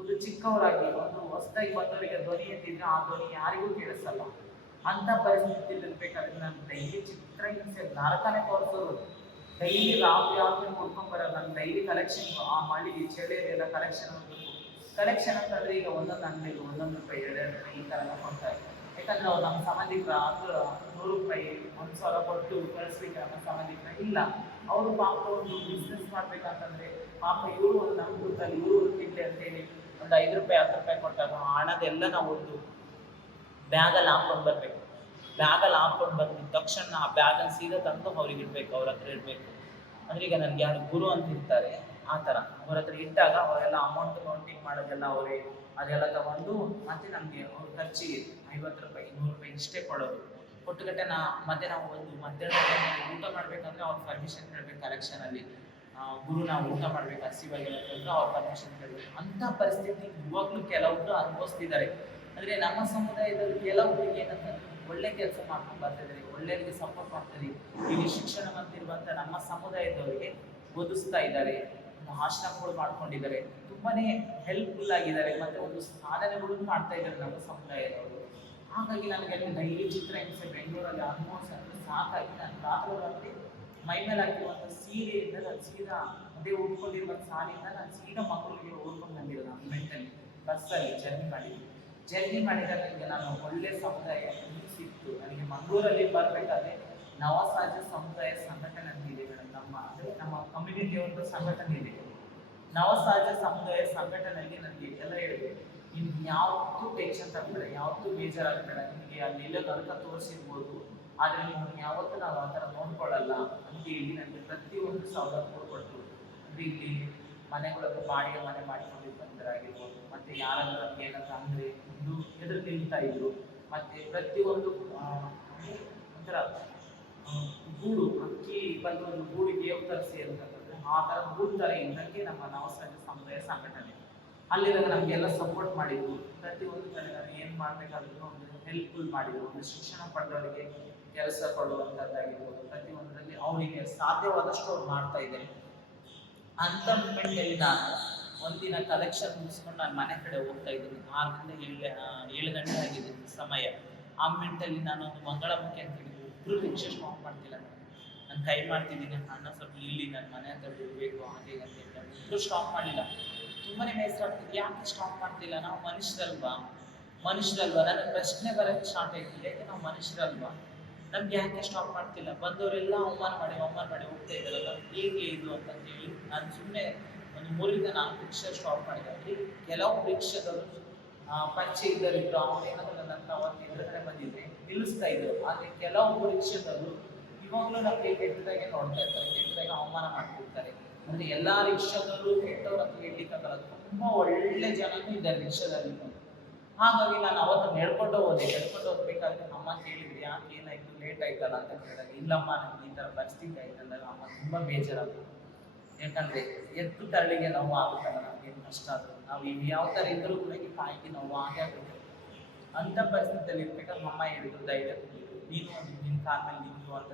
ಒಂದು ಚಿಕ್ಕವರಾಗಿ ಒಂದು ಹೊಸದಾಗಿ ಬಂದವರಿಗೆ ಧ್ವನಿ ಎತ್ತಿದ್ರೆ ಆ ಧ್ವನಿ ಯಾರಿಗೂ ಕೇಳಿಸಲ್ಲ. ಅಂತ ಪರಿಸ್ಥಿತಿಯಲ್ಲಿ ಇರ್ಬೇಕಾದ್ರೆ ನಾನು ಡೈಲಿ ಚಿತ್ರಹಿಂಸೆ ನರಕನೇ ತೋರಿಸೋರು. ಡೈಲಿ ರಾತ್ರಿ ಕೊಡ್ಕೊಂಡ್ ಬರೋದು. ನಾನು ಡೈಲಿ ಕಲೆಕ್ಷನ್ ಆ ಮಳಿಗೆ ಚಳಿಯಲ್ಲ ಕಲೆಕ್ಷನ್ ಅಂತಂದ್ರೆ ಈಗ ಒಂದೊಂದು ಅಂಗಡಿಗೆ ₹1 ₹2 ಈ ತರ ಕೊಡ್ತಾರೆ. ಯಾಕಂದ್ರೆ ಅವ್ರು ನಮ್ಮ ಸಂಬಂಧಿಕರ ₹100 1,000 ಕೊಟ್ಟು ಕಳಿಸ್ಲಿಕ್ಕೆ ನಮ್ಮ ಸಂಬಂಧಿಕರ ಇಲ್ಲ. ಅವರು ಪಾಪ ಒಂದು ಬಿಸ್ನೆಸ್ ಮಾಡ್ಬೇಕಂತಂದ್ರೆ ಪಾಪ ಇವರು ಒಂದು ನಮ್ಮ ಗುರುತಲ್ಲಿ ಇವರು ತಿಂಡಿ ಅಂತೇಳಿ ಒಂದು ₹5 ₹10 ಕೊಟ್ಟಾಗ ಹಣದೆಲ್ಲ ನಾವು ಒಂದು ಬ್ಯಾಗಲ್ಲಿ ಹಾಕೊಂಡು ಬರಬೇಕು. ಬ್ಯಾಗಲ್ಲಿ ಹಾಕೊಂಡು ಬಂದಿದ ತಕ್ಷಣ ಆ ಬ್ಯಾಗನ್ನು ಸೀದಾ ತಂದು ಅವ್ರಿಗೆ ಇಡಬೇಕು, ಅವ್ರ ಹತ್ರ ಇಡಬೇಕು. ಅಂದ್ರೆ ಈಗ ನನಗೆ ಯಾರು ಗುರು ಅಂತ ಇರ್ತಾರೆ ಆ ಥರ ಅವ್ರ ಹತ್ರ ಇಟ್ಟಾಗ ಅವರೆಲ್ಲ ಅಮೌಂಟ್ ಕೌಂಟಿಂಗ್ ಮಾಡೋದೆಲ್ಲ ಅವರೇ ಅದೆಲ್ಲ ತಗೊಂಡು ಮತ್ತೆ ನಮಗೆ ಅವ್ರ ಖರ್ಚಿಗೆ ₹50 ₹100 ಇಷ್ಟೇ ಕೊಡೋದು. ಕೊಟ್ಟುಗಟ್ಟೆ ಮತ್ತೆ ನಾವು ಒಂದು ಮಧ್ಯಾಹ್ನ ಊಟ ಮಾಡ್ಬೇಕಂದ್ರೆ ಅವ್ರ ಪರ್ಮಿಷನ್ ಕೇಳಬೇಕು. ಕಲೆಕ್ಷನಲ್ಲಿ ಗುರು ನಾವು ಊಟ ಮಾಡ್ಬೇಕು ಹಸಿವಾಗಿರೋದ್ರಿಂದ ಅವ್ರ ಪರ್ಮಿಷನ್ ಕೇಳಬೇಕು. ಅಂಥ ಪರಿಸ್ಥಿತಿ ಇವಾಗಲೂ ಕೆಲವೊಬ್ರು ಅನುಭವಿಸ್ತಿದ್ದಾರೆ. ಅಂದರೆ ನಮ್ಮ ಸಮುದಾಯದಲ್ಲಿ ಕೆಲವೊಬ್ಬರಿಗೆ ಏನಂತಂದ್ರೆ ಒಳ್ಳೆ ಕೆಲಸ ಮಾಡ್ಕೊಂಡು ಬರ್ತಿದ್ದಾರೆ, ಒಳ್ಳೆಯವರಿಗೆ ಸಪೋರ್ಟ್ ಮಾಡ್ತಾರೆ. ಇಲ್ಲಿ ಶಿಕ್ಷಣ ಮಂತಿರುವಂಥ ನಮ್ಮ ಸಮುದಾಯದವರಿಗೆ ಓದಿಸ್ತಾ ಇದ್ದಾರೆ, ಆಶ್ರಮಗಳು ಮಾಡ್ಕೊಂಡಿದ್ದಾರೆ, ತುಂಬಾನೇ ಹೆಲ್ಪ್ಫುಲ್ ಆಗಿದ್ದಾರೆ, ಮತ್ತೆ ಒಂದು ಸಾಧನೆಗಳು ಮಾಡ್ತಾ ಇದ್ದಾರೆ ನಮ್ಮ ಸಮುದಾಯದವರು. ಹಾಗಾಗಿ ನನಗೆ ಅಲ್ಲಿ ಡೈಲಿ ಚಿತ್ರಹಿಂಸೆ ಬೆಂಗಳೂರಲ್ಲಿ ಆಲ್ಮೋಸ್ಟ್ ಅಂದರೆ ಸಾಕಾಗಿ ನಾನು ರಾತ್ರಿ ಮೈ ಮೇಲೆ ಹಾಕಿರುವಂಥ ಸೀರೆಯಿಂದ ನಾನು ಸೀದಾ ಅದೇ ಉಟ್ಕೊಂಡಿರುವಂಥ ಸಾಲಿಯಿಂದ ನಾನು ಸೀದಾ ಮಂಗಳೂರಿಗೆ ಓದ್ಕೊಂಡು ಬಂದಿರೋದು. ನಾನು ಮೆಂಟಲ್ಲಿ ಬಸ್ಸಲ್ಲಿ ಜರ್ನಿ ಮಾಡಿದಾಗ ನನಗೆ ನಾನು ಒಳ್ಳೆ ಸಮುದಾಯ ಸಿಕ್ತು. ನನಗೆ ಮಂಗಳೂರಲ್ಲಿ ಬರಬೇಕಾದ್ರೆ ನವಸಹಜ ಸಮುದಾಯ ಸಂಘಟನೆ ಅಂತ ಇದೆ ಮೇಡಮ್. ನಮ್ಮ ಕಮ್ಯುನಿಟಿ ಒಂದು ಸಂಘಟನೆ ಇದೆ. ನವಸಹಜ ಸಮುದಾಯ ಸಂಘಟನೆಯಲ್ಲಿ ನನಗೆ ಎಲ್ಲ ಹೇಳಿದೆ, ನಿಮ್ಗೆ ಯಾವತ್ತೂ ಟೆನ್ಷನ್ ತಗೋಬೇಡ, ಯಾವತ್ತೂ ಬೇಜಾರಾಗಬೇಡ. ನಿಮಗೆ ಅಲ್ಲೆಲ್ಲ ನರಕ ತೋರಿಸಿರ್ಬೋದು, ಆದರೆ ನಿಮ್ಮನ್ನು ಯಾವತ್ತೂ ನಾವು ಆ ಥರ ನೋಡ್ಕೊಳ್ಳಲ್ಲ ಅಂತ ಹೇಳಿ ನನಗೆ ಪ್ರತಿಯೊಂದು ಸವಲತ್ತು ಕೊಟ್ಟರು. ಅಂದರೆ ಇಲ್ಲಿ ಮನೆಗಳದ್ದು ಬಾಡಿಗೆ ಮನೆ ಮಾಡಿಕೊಂಡಿರ್ತರಾಗಿರ್ಬೋದು, ಮತ್ತು ಯಾರಾದ್ರೂ ನಮ್ಗೆ ಏನಾದ್ರು ಅಂದರೆ ಇದು ಎದುರು ತಿಂತಾ ಇದ್ರು, ಮತ್ತು ಪ್ರತಿಯೊಂದು ಒಂಥರ ಗೂಡು ಅಕ್ಕಿ ಬಂದು ಒಂದು ಗೂಡಿಗೆ ತರಿಸಿ ಅಂತಂದ್ರೆ ಆ ಥರ ಗೂಡು ಥರ ಇದ್ದಂಗೆ ನಮ್ಮ ನವಸಹಜ ಸಮುದಾಯ ಸಂಘಟನೆ ಅಲ್ಲಿರುವಾಗ ನಮಗೆಲ್ಲ ಸಪೋರ್ಟ್ ಮಾಡಿದ್ರು. ಪ್ರತಿಯೊಂದು ಕಡೆ ನಾನು ಏನು ಮಾಡಬೇಕಾದ್ರೂ ಒಂದು ಹೆಲ್ಪ್ಫುಲ್ ಮಾಡಿದ್ರು. ಒಂದು ಶಿಕ್ಷಣ ಪಡೆದವರಿಗೆ ಕೆಲಸ ಕೊಡುವಂಥದ್ದಾಗಿರ್ಬೋದು, ಪ್ರತಿಯೊಂದರಲ್ಲಿ ಅವರಿಗೆ ಸಾಧ್ಯವಾದಷ್ಟು ಅವ್ರು ಮಾಡ್ತಾ ಇದ್ದಾರೆ. ಅಂತ ಮೂಮೆಂಟಲ್ಲಿ ನಾನು ಒಂದಿನ ಕಲೆಕ್ಷನ್ ಮುಗಿಸ್ಕೊಂಡು ನಾನು ಮನೆ ಕಡೆ ಹೋಗ್ತಾ ಇದ್ದೀನಿ. 6ರಿಂದ 7 ಗಂಟೆ ಆಗಿದೆ ಸಮಯ. ಆ ಮಿನಿಟಲ್ಲಿ ನಾನು ಒಂದು ಮಂಗಳಮುಖಿ ಅಂತ ಹೇಳಿ ಒಬ್ಬರು ರಿಕ್ಷಾ ಸ್ಟಾಪ್ ಮಾಡ್ತಿಲ್ಲ ಮೇಡಮ್. ನಾನು ಕೈ ಮಾಡ್ತಿದ್ದೀನಿ, ಅಣ್ಣ ಸ್ವಲ್ಪ ಇಲ್ಲಿ ನನ್ನ ಮನೆ ಹತ್ರ ಬಿಡಬೇಕು ಹಾಗೆ ಅಂತ ಹೇಳಿ ಒಬ್ಬರು ಸ್ಟಾಪ್ ಮಾಡಿಲ್ಲ. ತುಂಬಾನೇ ಬೇಸರ ಆಗ್ತಿದೆ, ಯಾಕೆ ಸ್ಟಾಪ್ ಮಾಡ್ತಿಲ್ಲ? ನಾವು ಮನುಷ್ಯರಲ್ವಾ ನನ್ನ ಪ್ರಶ್ನೆ ಬರೋಕ್ಕೆ ಸ್ಟಾರ್ಟ್ ಆಯ್ತಿಲ್ಲ. ಯಾಕೆ ನಾವು ಮನುಷ್ಯರಲ್ವಾ? ನಮ್ಗೆ ಯಾಕೆ ಸ್ಟಾಪ್ ಮಾಡ್ತಿಲ್ಲ? ಬಂದವರೆಲ್ಲ ಅವಮಾನ ಮಾಡಿ ಹೋಗ್ತಾ ಇದ್ದಾರಲ್ಲ, ಹೇಗೆ ಇದು ಅಂತಂತೇಳಿ ನಾನು ಸುಮ್ಮನೆ ಒಂದು 3ರಿಂದ 4 ರಿಕ್ಷಾ ಸ್ಟಾಪ್ ಮಾಡಿದ್ರಿ. ಕೆಲವು ರಿಕ್ಷಾದವರು ಪರಿಚಯ ಇದ್ದರಿದ್ರು, ಅವನೇನಾದ್ರು ನನ್ನ ಹತ್ರ ಅವತ್ತು ಎದುರುಗಡೆ ಬಂದಿದ್ರೆ ನಿಲ್ಲಿಸ್ತಾ ಇದ್ರು. ಆದರೆ ಕೆಲವು ರಿಕ್ಷಾದವರು ಇವಾಗಲೂ ನಮಗೆ ಕೆಟ್ಟದಾಗೆ ನೋಡ್ತಾ ಇರ್ತಾರೆ, ಕೆಟ್ಟದಾಗೆ ಅವಮಾನ ಮಾಡ್ತಿರ್ತಾರೆ. ಅಂದ್ರೆ ಎಲ್ಲಾ ರಿಕ್ಷಾದಲ್ಲೂ ಕೆಟ್ಟವ್ರ ಅಂತ ಹೇಳಲಿಕ್ಕಾಗಲ್ಲ, ತುಂಬಾ ಒಳ್ಳೆ ಜನನೂ ಇದ್ದಾರೆ ರಿಕ್ಷಾದಲ್ಲಿ. ಹಾಗಾಗಿ ನಾನು ಅವತ್ತು ನಡ್ಕೊಂಡು ಹೋಗ್ಬೇಕಾದ್ರೆ ಅಮ್ಮ ಕೇಳಿದ್ರಿ ಯಾಕೆ ಏನಾಯ್ತು, ಲೇಟ್ ಆಯ್ತಲ್ಲ ಅಂತ ಕೇಳಿದಾಗ, ಇಲ್ಲಮ್ಮ ನನಗೆ ಈ ಥರ ಪರಿಸ್ಥಿತಿ ಆಯ್ತಂದಾಗ ಅಮ್ಮ ತುಂಬ ಬೇಜಾರಾಗ್ತದೆ. ಯಾಕಂದ್ರೆ ಎತ್ತು ತರಳಿಗೆ ನೋವು ಆಗುತ್ತಲ್ಲ, ನಮ್ಗೇನು ಕಷ್ಟ ಆದ್ರು ನಾವು ಈಗ ಯಾವ ಥರ ಇದ್ರೂ ಕೂಡ ಈ ಕಾಯಿಗೆ ನೋವು ಆಗೇ ಆಗುತ್ತೆ. ಅಂಥ ಪರಿಸ್ಥಿತಿಯಲ್ಲಿ ಇರ್ಬೇಕಾದ್ರೆ ಅಮ್ಮ ಹೇಳಿದ್ರು, ಧೈರ್ಯ ಕೊಟ್ಟಿದ್ರು, ನೀನು ನಿನ್ನ ಕಾಲ ಮೇಲೆ ನಿಂತು ಅಂತ.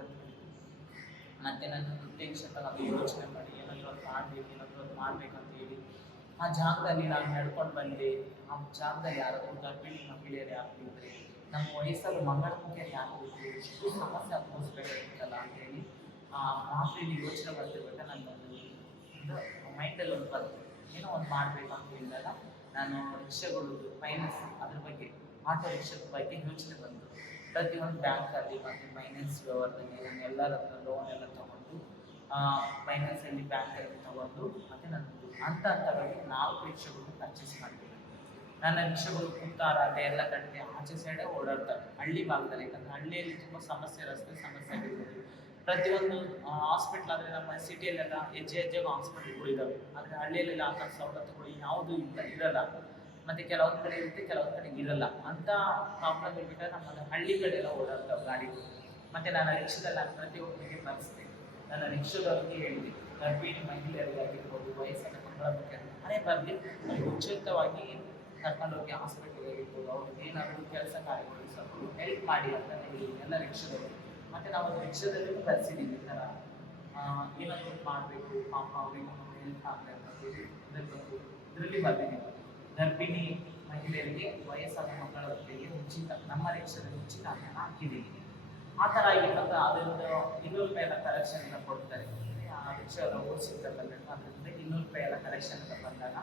ಮತ್ತೆ ನನ್ನ ಟೆನ್ಷನ್ ತಗೊಂಡು ಯೋಚನೆ ಮಾಡಿ ಏನಾದರೂ ಅದು ಮಾಡ್ಬೇಕು, ಏನಾದರೂ ಅದು ಮಾಡ್ಬೇಕಂತ ಹೇಳಿ ಆ ಜಾಗದಲ್ಲಿ ನಾನು ನಡ್ಕೊಂಡು ಬಂದೆ. ಆ ಜಾಗದಲ್ಲಿ ಯಾರಾದರೂ ಗರ್ಭಿಣಿ ಮಹಿಳೆಯರು ಯಾರು ಇದ್ರೆ, ನಮ್ಮ ವಯಸ್ಸಲ್ಲಿ ಮಂಗಳಮುಖಿಯರು ಯಾರು ಇದ್ರು, ಎಷ್ಟು ಸಮಸ್ಯೆ ಅನುಭವಿಸ್ಬೇಕಾಗಿತ್ತಲ್ಲ ಅಂತೇಳಿ ಆ ರಾತ್ರಿಯಲ್ಲಿ ಯೋಚನೆ ಮಾಡ್ತಿರ್ಬೇಕಾದ್ರೆ ನನ್ನ ಮೈಂಡಲ್ಲಿ ಒಂದು ಬರ್ತದೆ, ಏನೋ ಒಂದು ಮಾಡಬೇಕು ಅಂತ ಹೇಳಿದಾಗ ನಾನು ರಿಕ್ಷಾಗಳು ಫೈನಾನ್ಸ್ ಅದ್ರ ಬಗ್ಗೆ, ಆಟೋ ರಿಕ್ಷಾದ ಬಗ್ಗೆ ಯೋಚನೆ ಬಂತು. ಪ್ರತಿಯೊಂದು ಬ್ಯಾಂಕಲ್ಲಿ ಮತ್ತು ಫೈನಾನ್ಸ್ ವ್ಯವಹಾರದಲ್ಲಿ ನಾನು ಎಲ್ಲರ ಹತ್ರ ಲೋನ್ ಎಲ್ಲ ತಗೊಂಡು ಫೈನಾನ್ಸಲ್ಲಿ ಬ್ಯಾಂಕಲ್ಲಿ ತಗೊಂಡು ಮತ್ತು ನಾನು ಹಂತವಾಗಿ 4 ರಿಕ್ಷಾಗಳನ್ನು ಪರ್ಚೇಸ್ ಮಾಡ್ತೀನಿ. ನನ್ನ ರಿಕ್ಷಾಗಳು ಕುಂತಾರ ಅಲ್ಲೇ ಎಲ್ಲ ಕಡೆ ಆಚೆ ಸೈಡೇ ಓಡಾಡ್ತಾರೆ ಹಳ್ಳಿ ಭಾಗದಲ್ಲಿ. ಯಾಕಂದರೆ ಹಳ್ಳಿಯಲ್ಲಿ ತುಂಬ ಸಮಸ್ಯೆ, ರಸ್ತೆ ಸಮಸ್ಯೆ ಆಗಿರ್ಬೋದು. ಪ್ರತಿಯೊಂದು ಹಾಸ್ಪಿಟ್ಲ್ ಆದರೆ ನಮ್ಮ ಸಿಟಿಯಲ್ಲೆಲ್ಲ ಹೆಜ್ಜೆಗೂ ಹಾಸ್ಪಿಟ್ಲ್ಗಳು ಇದ್ದಾವೆ, ಆದರೆ ಹಳ್ಳಿಯಲ್ಲೆಲ್ಲ ಆ ಥರ ಸವಲತ್ತುಗಳು ಯಾವುದೂ ಇರಲ್ಲ. ಮತ್ತು ಕೆಲವೊಂದು ಕಡೆ ಇರುತ್ತೆ, ಕೆಲವೊಂದು ಕಡೆ ಇರಲ್ಲ. ಅಂಥ ಪ್ರಾಬ್ಲಮ್ ಇರ್ಬೇಕಾದ್ರೆ ನಮ್ಮ ಹಳ್ಳಿ ಕಡೆ ಎಲ್ಲ ಓಡಾಡ್ತಾವೆ ಗಾಡಿಗಳು. ಮತ್ತು ನನ್ನ ರಿಕ್ಷಾದಲ್ಲಿ ನಾನು ಪ್ರತಿಯೊಬ್ಬರಿಗೆ ಬರೆಸ್ತೆ. ನನ್ನ ರಿಕ್ಷಾದವ್ರಿಗೆ ಹೇಳಿದೆ, ಗರ್ಭಿಣಿ ಮಹಿಳೆಯರಿಗಾಗಿರ್ಬೋದು, ವಯಸ್ಸಿನ ಮಕ್ಕಳ ಬಗ್ಗೆ ಮನೆ ಬರಲಿ, ಉಚಿತವಾಗಿ ಕರ್ಕೊಂಡೋಗಿ ಹಾಸ್ಪಿಟಲ್ಗೆ ಆಗಿರ್ಬೋದು, ಅವ್ರಿಗೆ ಏನಾದರೂ ಕೆಲಸ ಕಾರ್ಯಗಳು ಸ್ವಲ್ಪ ಹೆಲ್ಪ್ ಮಾಡಿ ಅಂತ ಹೇಳಿ ಎಲ್ಲ ರಿಕ್ಷಾದವರು. ಮತ್ತು ನಾವು ರಿಕ್ಷಾದಲ್ಲಿ ಬರೆಸಿದ್ದೀವಿ, ಈ ಥರ ಏನಾದರೂ ಮಾಡಬೇಕು ಪಾಪ ಅವರಿಗೆ ಹೆಲ್ಪ್ ಆಗಲಿ ಅಂತ ಹೇಳಿ ಇದರಲ್ಲಿ ಬರ್ತಿದ್ದೀವಿ. ಗರ್ಭಿಣಿ ಮಹಿಳೆಯರಿಗೆ, ವಯಸ್ಸಾದ ಮಕ್ಕಳ ಮಕ್ಕಳಿಗೆ ಉಚಿತ ನಮ್ಮ ರಿಕ್ಷಾದಲ್ಲಿ ಉಚಿತ ಅಂತ ಹಾಕಿದ್ದೀವಿ. ಆ ಥರ ಆಗಿರೋದು ಅದರಿಂದ 200 ರೂಪಾಯಿ ಎಲ್ಲ ಕಲೆಕ್ಷನ್ ಎಲ್ಲ ಕೊಡ್ತಾರೆ. ಆ ರಿಕ್ಷಾ ಎಲ್ಲ ಓಡಿಸಿರ್ತಲ್ಲ, ಅದರಿಂದ 200 ರೂಪಾಯಿ ಎಲ್ಲ ಕಲೆಕ್ಷನ್ ಎಲ್ಲ ಬಂದಾಗ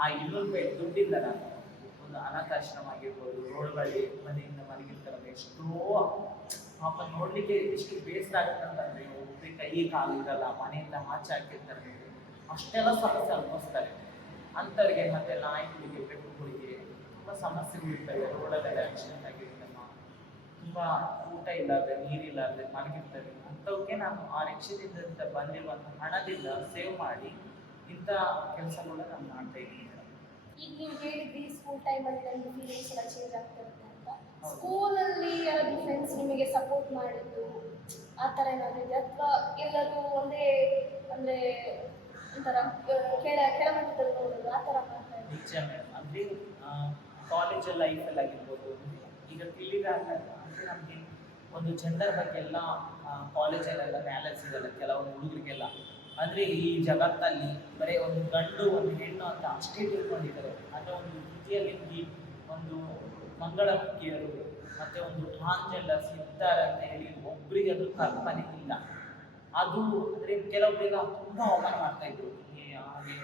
ಆ 200 ರೂಪಾಯಿ ದುಡ್ಡಿಂದ ನಾನು ಒಂದು ಅನಾಥಾಶ್ರಮ ಆಗಿರ್ಬೋದು, ರೋಡ್ ಬಳಿ ಮನೆಯಿಂದ ಮಲಗಿರ್ತಾರಲ್ಲ, ಎಷ್ಟೋ ಪಾಪ ನೋಡ್ಲಿಕ್ಕೆ ಎಷ್ಟು ಬೇಸರ ಆಗುತ್ತೆ ಅಂತಂದರೆ, ಒಬ್ಬರಿಗೆ ಕೈ ಕಾಲು ಇರಲ್ಲ, ಮನೆಯಿಂದ ಆಚೆ ಹಾಕಿರ್ತಾರೆ, ಅಷ್ಟೆಲ್ಲ ಸಮಸ್ಯೆ ಅನುಭವಿಸ್ತಾರೆ. ಅಂಥವ್ರಿಗೆ ಮತ್ತೆ ನಾಯಿಗಳಿಗೆ, ಬೆಕ್ಕುಗಳಿಗೆ ತುಂಬ ಸಮಸ್ಯೆಗಳಿರ್ತವೆ. ರೋಡಲ್ಲೆಲ್ಲ ಆಕ್ಸಿಡೆಂಟ್ ಆಗಿರ್ತಮ್ಮ, ತುಂಬ ಊಟ ಇಲ್ಲಾರ್ದೆ, ನೀರಿಲ್ಲಾರ್ದೆ ಮಲಗಿರ್ತಾರೆ. ಅಂಥವಕ್ಕೆ ನಾನು ಆ ರಿಕ್ಷಾದಿಂದ ಬಂದಿರುವಂಥ ಹಣದಿಂದ ಸೇವ್ ಮಾಡಿ ಇಂಥ ಕೆಲಸಗಳನ್ನ ನಾನು ಮಾಡ್ತಾ ಇದ್ದೀನಿ. ಈಗ ನೀವು ಹೇಳಿದ್ರಿ ಸ್ಕೂಲ್ ಟೈಮಲ್ಲಿ ನನಗೆ ಫೀಲಿಂಗ್ಸ್ ಎಲ್ಲ ಚೇಂಜ್ ಆಗ್ತಿರುತ್ತೆ ಅಂತ. ಸ್ಕೂಲಲ್ಲಿ ಯಾರಾದರೂ ಫ್ರೆಂಡ್ಸ್ ನಿಮಗೆ ಸಪೋರ್ಟ್ ಮಾಡಿದ್ದು ಆ ಥರ ಏನಾದರೂ ಇದೆ, ಅಥವಾ ಎಲ್ಲರೂ ಒಂದೇ ಅಂದರೆ ಒಂಥರ ಕೆಳಮಟ್ಟದಲ್ಲಿ ನೋಡೋದು ಆ ಥರ ಮಾಡ್ತಾ ಇದ್ದೀವಿ? ನಿಜ ಮೇಡಮ್. ಅಂದರೆ ಕಾಲೇಜ್ ಲೈಫಲ್ಲಿ ಆಗಿರ್ಬೋದು, ಈಗ ತಿಳಿದಾಗ ಅಂದರೆ ನಮಗೆ ಒಂದು ಜೆಂಡರ್ ಬಗ್ಗೆ ಎಲ್ಲ ಕಾಲೇಜಲ್ಲೆಲ್ಲ ಬ್ಯಾಲೆನ್ಸ್ ಇರಲ್ಲ ಕೆಲವೊಂದು ಹುಡುಗರಿಗೆಲ್ಲ. ಅಂದರೆ ಈ ಜಗತ್ತಲ್ಲಿ ಬರೀ ಒಂದು ಗಂಡು ಒಂದು ಹೆಣ್ಣು ಅಂತ ಅಷ್ಟೇ ತಿಳ್ಕೊಂಡಿದ್ದಾರೆ. ಆದರೆ ಒಂದು ಲಿಂಗಿ, ಒಂದು ಮಂಗಳಮುಖಿಯರು ಮತ್ತು ಒಂದು ಟ್ರಾನ್ಸ್ಜೆಂಡರ್ಸ್ ಇದ್ದಾರೆ ಅಂತ ಹೇಳಿ ಒಬ್ಬರಿಗೆ ಅದು ಕಲ್ಪನೆ ಇಲ್ಲ. ಅದು ಅಂದರೆ ಕೆಲವೊಬ್ಬರಿಗೆಲ್ಲ ತುಂಬ ಅವಮಾನ ಮಾಡ್ತಾಯಿದ್ರು. ಹಾಗೆ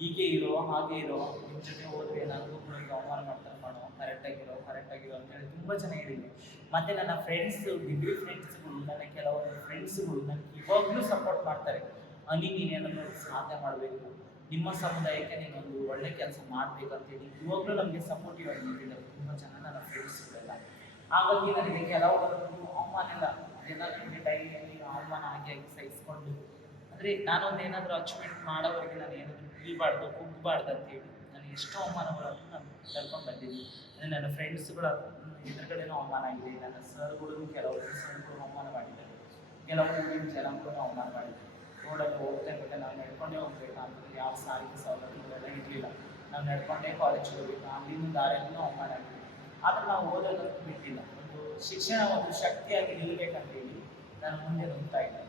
ಹೀಗೆ ಇರೋ, ಹಾಗೆ ಇರೋ, ನಿಮ್ಮ ಜೊತೆ ಹೋದ್ರೆ ಏನಾದರೂ ಕೂಡ ಅವಮಾನ ಮಾಡ್ತಾರೆ, ಮಾಡೋ ಕರೆಕ್ಟಾಗಿರೋ ಅಂತೇಳಿ ತುಂಬ ಜನ ಹೇಳಿದ್ರು. ಮತ್ತು ನನ್ನ ಫ್ರೆಂಡ್ಸು, ಡಿಗ್ರಿ ಫ್ರೆಂಡ್ಸ್ಗಳು, ನನ್ನ ಕೆಲವೊಂದು ಫ್ರೆಂಡ್ಸ್ಗಳು ನನಗೆ ಇವಾಗಲೂ ಸಪೋರ್ಟ್ ಮಾಡ್ತಾರೆ. ನೀನೇನಾದರೂ ಸಾಧನೆ ಮಾಡಬೇಕು, ನಿಮ್ಮ ಸಮುದಾಯಕ್ಕೆ ನೀನೊಂದು ಒಳ್ಳೆ ಕೆಲಸ ಮಾಡಬೇಕು ಅಂತೇಳಿ ಇವಾಗಲೂ ನಮಗೆ ಸಪೋರ್ಟಿವ್ ಆಗಿ ನಿಂತಿದ್ದಾರೆ ತುಂಬ ಜನ ನನ್ನ ಫ್ರೆಂಡ್ಸ್ಗಳೆಲ್ಲ. ಹಾಗಾಗಿ ನನಗೆ ಕೆಲವರು ಅವಮಾನ ಇಲ್ಲ, ಏನಾದರೂ ನನಗೆ ಡೈರಿಯಲ್ಲಿ ಅವಮಾನ ಆಗಿ ಸಹಿಸ್ಕೊಂಡು, ಅಂದರೆ ನಾನೊಂದು ಏನಾದರೂ ಅಚೀವ್ಮೆಂಟ್ ಮಾಡೋವರೆಗೆ ನಾನು ಏನಾದರೂ ಕುಗ್ಗಬಾರ್ದು ಅಂತೇಳಿ ನಾನು ಎಷ್ಟೋ ಅವಮಾನಗಳನ್ನು ನಾನು ಕರ್ಕೊಂಡು ಬಂದಿದ್ದೀನಿ. ಅಂದರೆ ನನ್ನ ಫ್ರೆಂಡ್ಸ್ಗಳ ಎದುರುಗಡೆನೂ ಅವಮಾನ ಆಗಿದೆ, ನನ್ನ ಸರ್ಗಳು ಕೆಲವರು ಸರ್ಗಳು ಅವಮಾನ ಮಾಡಿದ್ದಾರೆ, ಕೆಲವು ಊರಿನ ಜನಗಳು ಅವಮಾನ ಮಾಡಿದ್ದಾರೆ. ರೋಡಲ್ಲಿ ಹೋಗ್ತಾ ಇರ್ಬೇಕು, ನಾವು ನಡ್ಕೊಂಡೇ ಹೋಗ್ಬೇಕು ಅಂತಂದರೆ ಯಾವ ಸಾರಿಗೆ ಸವಲತ್ತುಗಳೆಲ್ಲ ಇರಲಿಲ್ಲ, ನಾವು ನಡ್ಕೊಂಡೇ ಕಾಲೇಜಿಗೆ ಹೋಗ್ಬೇಕು, ಅಲ್ಲಿಂದ ದಾರಿಯಲ್ಲೂ ಅವಮಾನ ಆಗಿದೆ. ಆದರೆ ನಾವು ಓದೋದಕ್ಕೆ ಬಿಟ್ಟಿಲ್ಲ. ಒಂದು ಶಿಕ್ಷಣ ಒಂದು ಶಕ್ತಿಯಾಗಿ ನಿಲ್ಲಬೇಕಂತೇಳಿ ನಾನು ಮುಂದೆ ನುಗ್ತಾ ಇದ್ದೆ.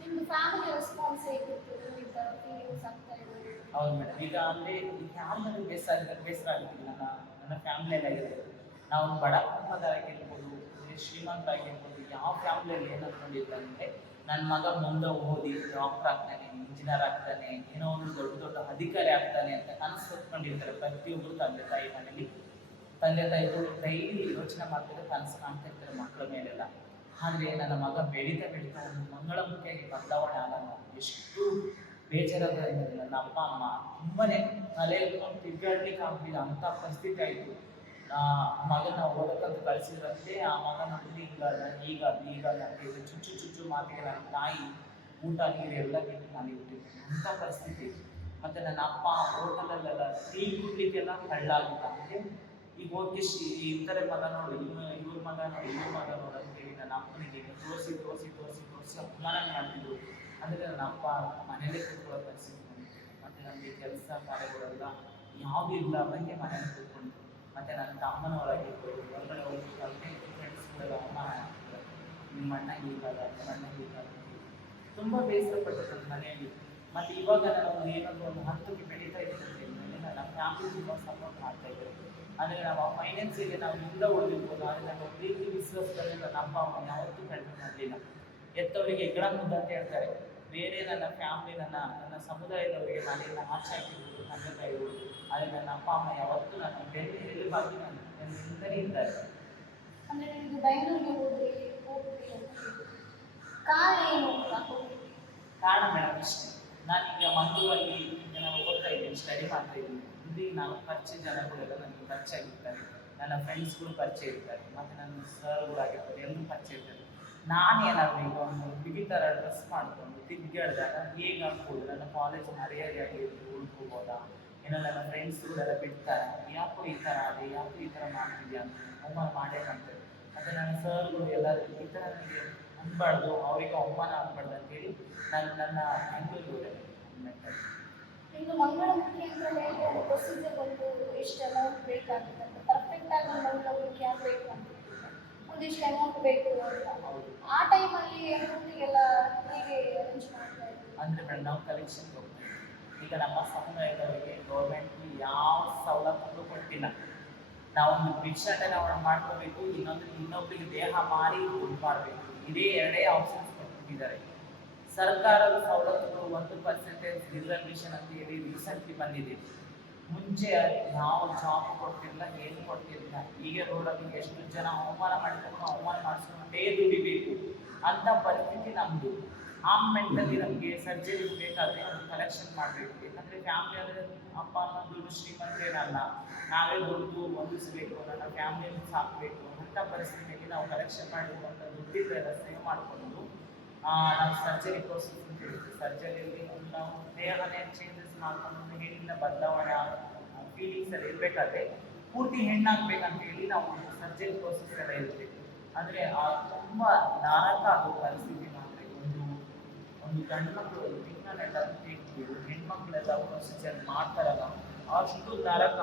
ನಿಮ್ಮದು ಫ್ಯಾಮಿಲಿ ರೆಸ್ಪಾನ್ಸ್ ಹೇಗಿತ್ತು? ಈ ಥರ ಫೀಲಿಂಗ್ಸ್ ಆಗ್ತಾ ಇರೋದು ಹೌದು ಮೇಡಮ್. ಈಗ ಅಂದ್ರೆ ಈಗ ಯಾರಿಗಾದ್ರೂ ಬೇಸರ ಆಗುತ್ತೆ. ನನ್ನ ಫ್ಯಾಮಿಲಿಯಲ್ಲಿ ಆಗಿರ್ಬೋದು, ನಾವು ಬಡ ಕುಟುಂಬದಾಗಿರ್ಬೋದು, ಶ್ರೀಮಂತರಾಗಿರ್ಬೋದು, ಯಾವ ಫ್ಯಾಮಿಲಿಯಲ್ಲಿ ಏನು ಅನ್ಕೊಂಡಿರ್ತಾರೆ ಅಂದರೆ ನನ್ನ ಮಗ ಮುಂದೆ ಓದಿ ಡಾಕ್ಟರ್ ಆಗ್ತಾನೆ, ಇಂಜಿನಿಯರ್ ಆಗ್ತಾನೆ, ಏನೋ ಒಂದು ದೊಡ್ಡ ದೊಡ್ಡ ಅಧಿಕಾರಿ ಆಗ್ತಾನೆ ಅಂತ ಕನಸು ಹೊತ್ಕೊಂಡಿರ್ತಾರೆ ಪ್ರತಿಯೊಬ್ಬರು ತಂದೆ ತಾಯಿ ಮನೇಲಿ. ತಂದೆ ತಾಯಿಗಳು ಡೈಲಿ ಯೋಚನೆ ಮಾಡ್ತಾರೆ, ಕನಸು ಕಾಣ್ತಾ ಇರ್ತಾರೆ ಮಕ್ಕಳ ಮೇಲೆಲ್ಲ. ಆದರೆ ನನ್ನ ಮಗ ಬೆಳೀತಾ ಬೆಳೀತಾ ಒಂದು ಮಂಗಳಮುಖಿಯಾಗಿ ಬದಲಾವಣೆ ಆದಾಗ ಎಷ್ಟು ಬೇಜಾರಾದ ನನ್ನ ಅಪ್ಪ ಅಮ್ಮ ತುಂಬಾನೇ ತಲೆ ಎತ್ಕೊಂಡು ತಿರ್ಗಾಡ್ಲಿಕ್ಕೆ ಆಗ್ಲಿಲ್ಲ ಅಂತ ಪರಿಸ್ಥಿತಿ ಆಯಿತು. ಮಗನ ಓದಕ್ಕಂತ ಕಳಿಸಿದ್ರಂತೆ, ಆ ಮಗ ನೋಡಿದ್ರೆ ಈಗ ನನಗೆ ಚುಚ್ಚು ಚುಚ್ಚು ಮಾತಿಗೆ ನನ್ನ ತಾಯಿ ಊಟ ನೀರು ಎಲ್ಲ ಬಿಟ್ಟು ನನಗೆ ಬಿಟ್ಟಿದ್ದೆ ಅಂಥ ಪರಿಸ್ಥಿತಿ. ಮತ್ತು ನನ್ನ ಅಪ್ಪ ಹೋಟೆಲಲ್ಲೆಲ್ಲ ಟೀ ಕುಡ್ಲಿಕ್ಕೆಲ್ಲ ಕಳ್ಳಾಗಿದ್ದ. ಅಂದರೆ ಈಗ ಹೋಗಿ ಈ ಇತರ ಮಗ ನೋಡಿ, ಇವ್ರ ಮಗ ನೋಡಿ ಅಂತೇಳಿ ನನ್ನ ಅಪ್ಪನಿಗೆ ತೋರಿಸಿ ಅಪಮಾನ ಮಾಡ್ತಿದ್ರು. ಅಂದರೆ ನನ್ನ ಅಪ್ಪ ಮನೇಲೇ ಕೂತ್ಕೊಳ್ಳೋ ಪರಿಸ್ಥಿತಿ ಬಂದಿತ್ತು. ಮತ್ತು ನನಗೆ ಕೆಲಸ ಕಾರ್ಯಗಳೆಲ್ಲ ಯಾವುದೂ ಇಲ್ಲ ಅವನಿಗೆ ಮನೇಲಿ ಕೂತ್ಕೊಂಡು. ಮತ್ತು ನನ್ನ ತಮ್ಮನವರಾಗಿರ್ಬೋದು, ಹೊರಗಡೆ ಹೋಗ್ಬೇಕಾದ್ರೆ ಫ್ರೆಂಡ್ಸ್ಗಳೆಲ್ಲ ಅವಮಾನ ಆಗ್ತಿದ್ದಾರೆ, ನಿಮ್ಮ ಅಣ್ಣ ಹೀಗಾದ, ನಿಮ್ಮ ಅಣ್ಣ ಹೀಗಾದ, ತುಂಬ ಬೇಸರ ಪಟ್ಟದ್ದು ಮನೆಯಲ್ಲಿ. ಮತ್ತು ಇವಾಗ ನಾನು ಏನಾದರೂ ಒಂದು ಹಂತಕ್ಕೆ ಬೆಳೀತಾ ಇದ್ದೀನಿ ಅಂದರೆ ನನ್ನ ಫ್ಯಾಮಿಲಿ ತುಂಬ ಸಪೋರ್ಟ್ ಮಾಡ್ತಾ ಇದ್ದಾರೆ. ಅಂದರೆ ನಾವು ಫೈನಾನ್ಸಿಗೆ ನಾವು ಇಂದ ಉಳಿದಿರ್ಬೋದು, ಆದರೆ ನಮ್ಮ ಪ್ರೀತಿ ವಿಶ್ವಾಸದಲ್ಲಿ ನನ್ನ ಅಪ್ಪ ಅಮ್ಮ ಯಾವತ್ತೂ ಕಡಿಮೆ ಮಾಡಲಿಲ್ಲ. ಎತ್ತವರಿಗೆ ಹೆಗ್ಗಣ ಮುದ್ದ ಅಂತ ಹೇಳ್ತಾರೆ. ಬೇರೆ ನನ್ನ ಫ್ಯಾಮಿಲಿ ನನ್ನ ಸಮುದಾಯದವರಿಗೆ ನಾನೆಲ್ಲ ಆಚೆ ಹಾಕಿರ್ಬೋದು ತಂದೆ ತಾಯಿಗಳು, ಆದರೆ ನನ್ನ ಅಪ್ಪ ಅಮ್ಮ ಯಾವತ್ತೂ ನನ್ನ ಬೆನ್ನು ಎಲುಬಾಗಿ ನನ್ನ ಹಿಂದನೇ ಇದ್ದಾರೆ. ಅಂದರೆ ನಿಮಗೆ ಬೆಂಗಳೂರಿಗೆ ಹೋಗ್ರಿ ಅಂತ ಹೇಳಿದ್ರು. ಕಾರಣ ಏನು ಅಂತ ಹೋಗ್ಲಿಕ್ಕೆ? ಕಾರಣ ಮೇಡಮ್ ಇಷ್ಟೇ, ನಾನೀಗ ಮಂಗಳೂರಲ್ಲಿ ನಾನು ಓದ್ತಾ ಇದ್ದೀನಿ, ಸ್ಟಡಿ ಮಾಡ್ತಾ ಇದ್ದೀನಿ. ಇಲ್ಲಿ ನಾನು ಪರಿಚಯ ಜನಗಳೆಲ್ಲ ನನಗೆ ಪರಿಚಯ ಆಗಿರ್ತಾರೆ, ನನ್ನ ಫ್ರೆಂಡ್ಸ್ಗಳು ಪರಿಚಯ ಇರ್ತಾರೆ, ಮತ್ತು ನನ್ನ ಸರ್ಗಳಾಗಿರ್ತಾರೆ, ಎಲ್ಲರೂ ಪರಿಚಯ ಇರ್ತಾರೆ. ನಾನೇನಾದರೂ ಈಗ ಒಂದು ಬಿಗಿ ಥರ ಡ್ರೆಸ್ ಮಾಡ್ಕೊಂಡು ತಿರುಗಾಡಿದಾಗ ಹೇಗಾಗ್ಬೋದು, ನನ್ನ ಕಾಲೇಜ್ ಮರ್ಯಾದೆಯಾಗಿ ಉಳ್ಕೋಬೋದಾ, ಏನೋ ನನ್ನ ಫ್ರೆಂಡ್ಸ್ಗಳೆಲ್ಲ ಬಿಡ್ತಾರೆ, ಯಾಕೋ ಈ ಥರ ಅದೇ, ಯಾಕೋ ಈ ಥರ ಮಾಡ್ತಿದ್ಯಾ ಅಂತ ಅವಮಾನ ಮಾಡೇನಂತೆ. ಮತ್ತು ನನ್ನ ಸರ್ಗಳು ಎಲ್ಲರೂ ಈ ಥರ ನನಗೆ ಅನ್ಬಾರ್ದು, ಅವರಿಗೆ ಅವಮಾನ ಆಗಬಾರ್ದು ಅಂತೇಳಿ ನಾನು ನನ್ನ ಬೆಂಗಳೂರಿಗೆ ಇನ್ನು ಮಂಗಳಮುಖಿ ಅಂತ ಹೇಳಿ ಒಂದು ಪ್ರೊಸೀಜರ್ ಒಂದು ಎಷ್ಟು ಅಮೌಂಟ್ ಬೇಕಾಗುತ್ತೆ ಅಂತ, ಪರ್ಫೆಕ್ಟಾಗಿ ಮಂಗಳಮುಖಿ ಆಗಬೇಕು ಅಂತ ಒಂದಿಷ್ಟು ಅಮೌಂಟ್ ಬೇಕು ಅಂತ. ಆ ಟೈಮಲ್ಲಿ ಅಮೌಂಟಿಗೆಲ್ಲ ಹೇಗೆ ಅರೇಂಜ್ ಮಾಡ್ತಾ ಇದ್ದೀವಿ? ಅಂದರೆ ಮೇಡಮ್ ನಾವು ಕಲೆಕ್ಷನ್ ಹೋಗ್ತೀವಿ. ಈಗ ನಮ್ಮ ಸಮುದಾಯದವರಿಗೆ ಗೌರ್ಮೆಂಟ್ ಯಾವ ಸವಲತ್ತನ್ನು ಕೊಟ್ಟಿಲ್ಲ. ನಾವೊಂದು ಭಿಕ್ಷಾಟನೆ ಅವನ್ನ ಮಾಡ್ಕೋಬೇಕು, ಇನ್ನೊಬ್ಬರಿಗೆ ದೇಹ ಮಾರಿ ದುಡ್ಡು ಮಾಡಬೇಕು, ಇದೇ ಎರಡೇ ಆಪ್ಷನ್ಸ್ ಕೊಟ್ಟಿದ್ದಾರೆ. ಸರ್ಕಾರದ ಸವಲತ್ತುಗಳು 1% ರಿಸರ್ವೇಷನ್ ಅಂತ ಹೇಳಿ ರೀಸೆಂಟ್ಲಿ ಬಂದಿದೆ. ಮುಂಚೆ ಯಾವ ಜಾಬ್ ಕೊಡ್ತಿರಲಿಲ್ಲ, ಏನು ಕೊಡ್ತಿರಲಿಲ್ಲ. ಈಗ ರೋಡಲ್ಲಿ ಎಷ್ಟು ಜನ ಅವಮಾನ ಮಾಡಿಸ್ಕೊಂಡೇ ದುಡಿಬೇಕು ಅಂತ ಪರಿಸ್ಥಿತಿ ನಮ್ಮದು. ಆ ಮೆಂಟಲ್ಲಿ ನಮಗೆ ಸರ್ಜರಿ ಬೇಕಾದರೆ ಒಂದು ಕಲೆಕ್ಷನ್ ಮಾಡಬೇಕು. ಯಾಕಂದರೆ ಫ್ಯಾಮಿಲಿ ಅಂದರೆ ಅಪ್ಪ ಅಮ್ಮ ದುಡ್ಡು ಶ್ರೀಮಂತರೇನಲ್ಲ, ನಾವೇ ದುಡ್ಡು ಹೊಂದಿಸಬೇಕು, ನನ್ನ ಫ್ಯಾಮಿಲಿಯನ್ನು ಸಾಕಬೇಕು ಅಂಥ ಪರಿಸ್ಥಿತಿಯಲ್ಲಿ ನಾವು ಕಲೆಕ್ಷನ್ ಮಾಡಬೇಕು ಅಂತ ದುಡ್ಡಿದ್ದೆಲ್ಲ ಸೇವ್ ಮಾಡಿಕೊಂಡು ನಾವು ಸರ್ಜರಿ ಪ್ರೋಸೆಸ್ ಅಂತ ಹೇಳ್ತೀವಿ. ಸರ್ಜರಿಯಲ್ಲಿ ನಾವು ದೇಹನೇ ಚೇಂಜಸ್ ಮಾಡ್ಕೊಂಡು ಹೆಣ್ಣಿನ ಬದಲಾವಣೆ ಫೀಲಿಂಗ್ಸ್ ಎಲ್ಲ ಇರಬೇಕಾದ್ರೆ ಪೂರ್ತಿ ಹೆಣ್ಣಾಗಬೇಕಂತ ಹೇಳಿ ನಾವು ಸರ್ಜರಿ ಪ್ರೋಸೆಸ್ ಎಲ್ಲ ಇರುತ್ತೆ. ಅಂದರೆ ತುಂಬ ನಾರಕ ಆಗೋ ಪರಿಸ್ಥಿತಿ ಮಾತ್ರ. ಒಂದು ಗಂಡು ಮಕ್ಕಳು ತಿಂಗಳನ್ನೆಲ್ಲ ತೆಗೆದು ಹೆಣ್ಮಕ್ಳೆಲ್ಲ ಪ್ರೊಸೀಜರ್ ಮಾಡ್ತಾರಲ್ಲ, ಅಷ್ಟು ನರಕ.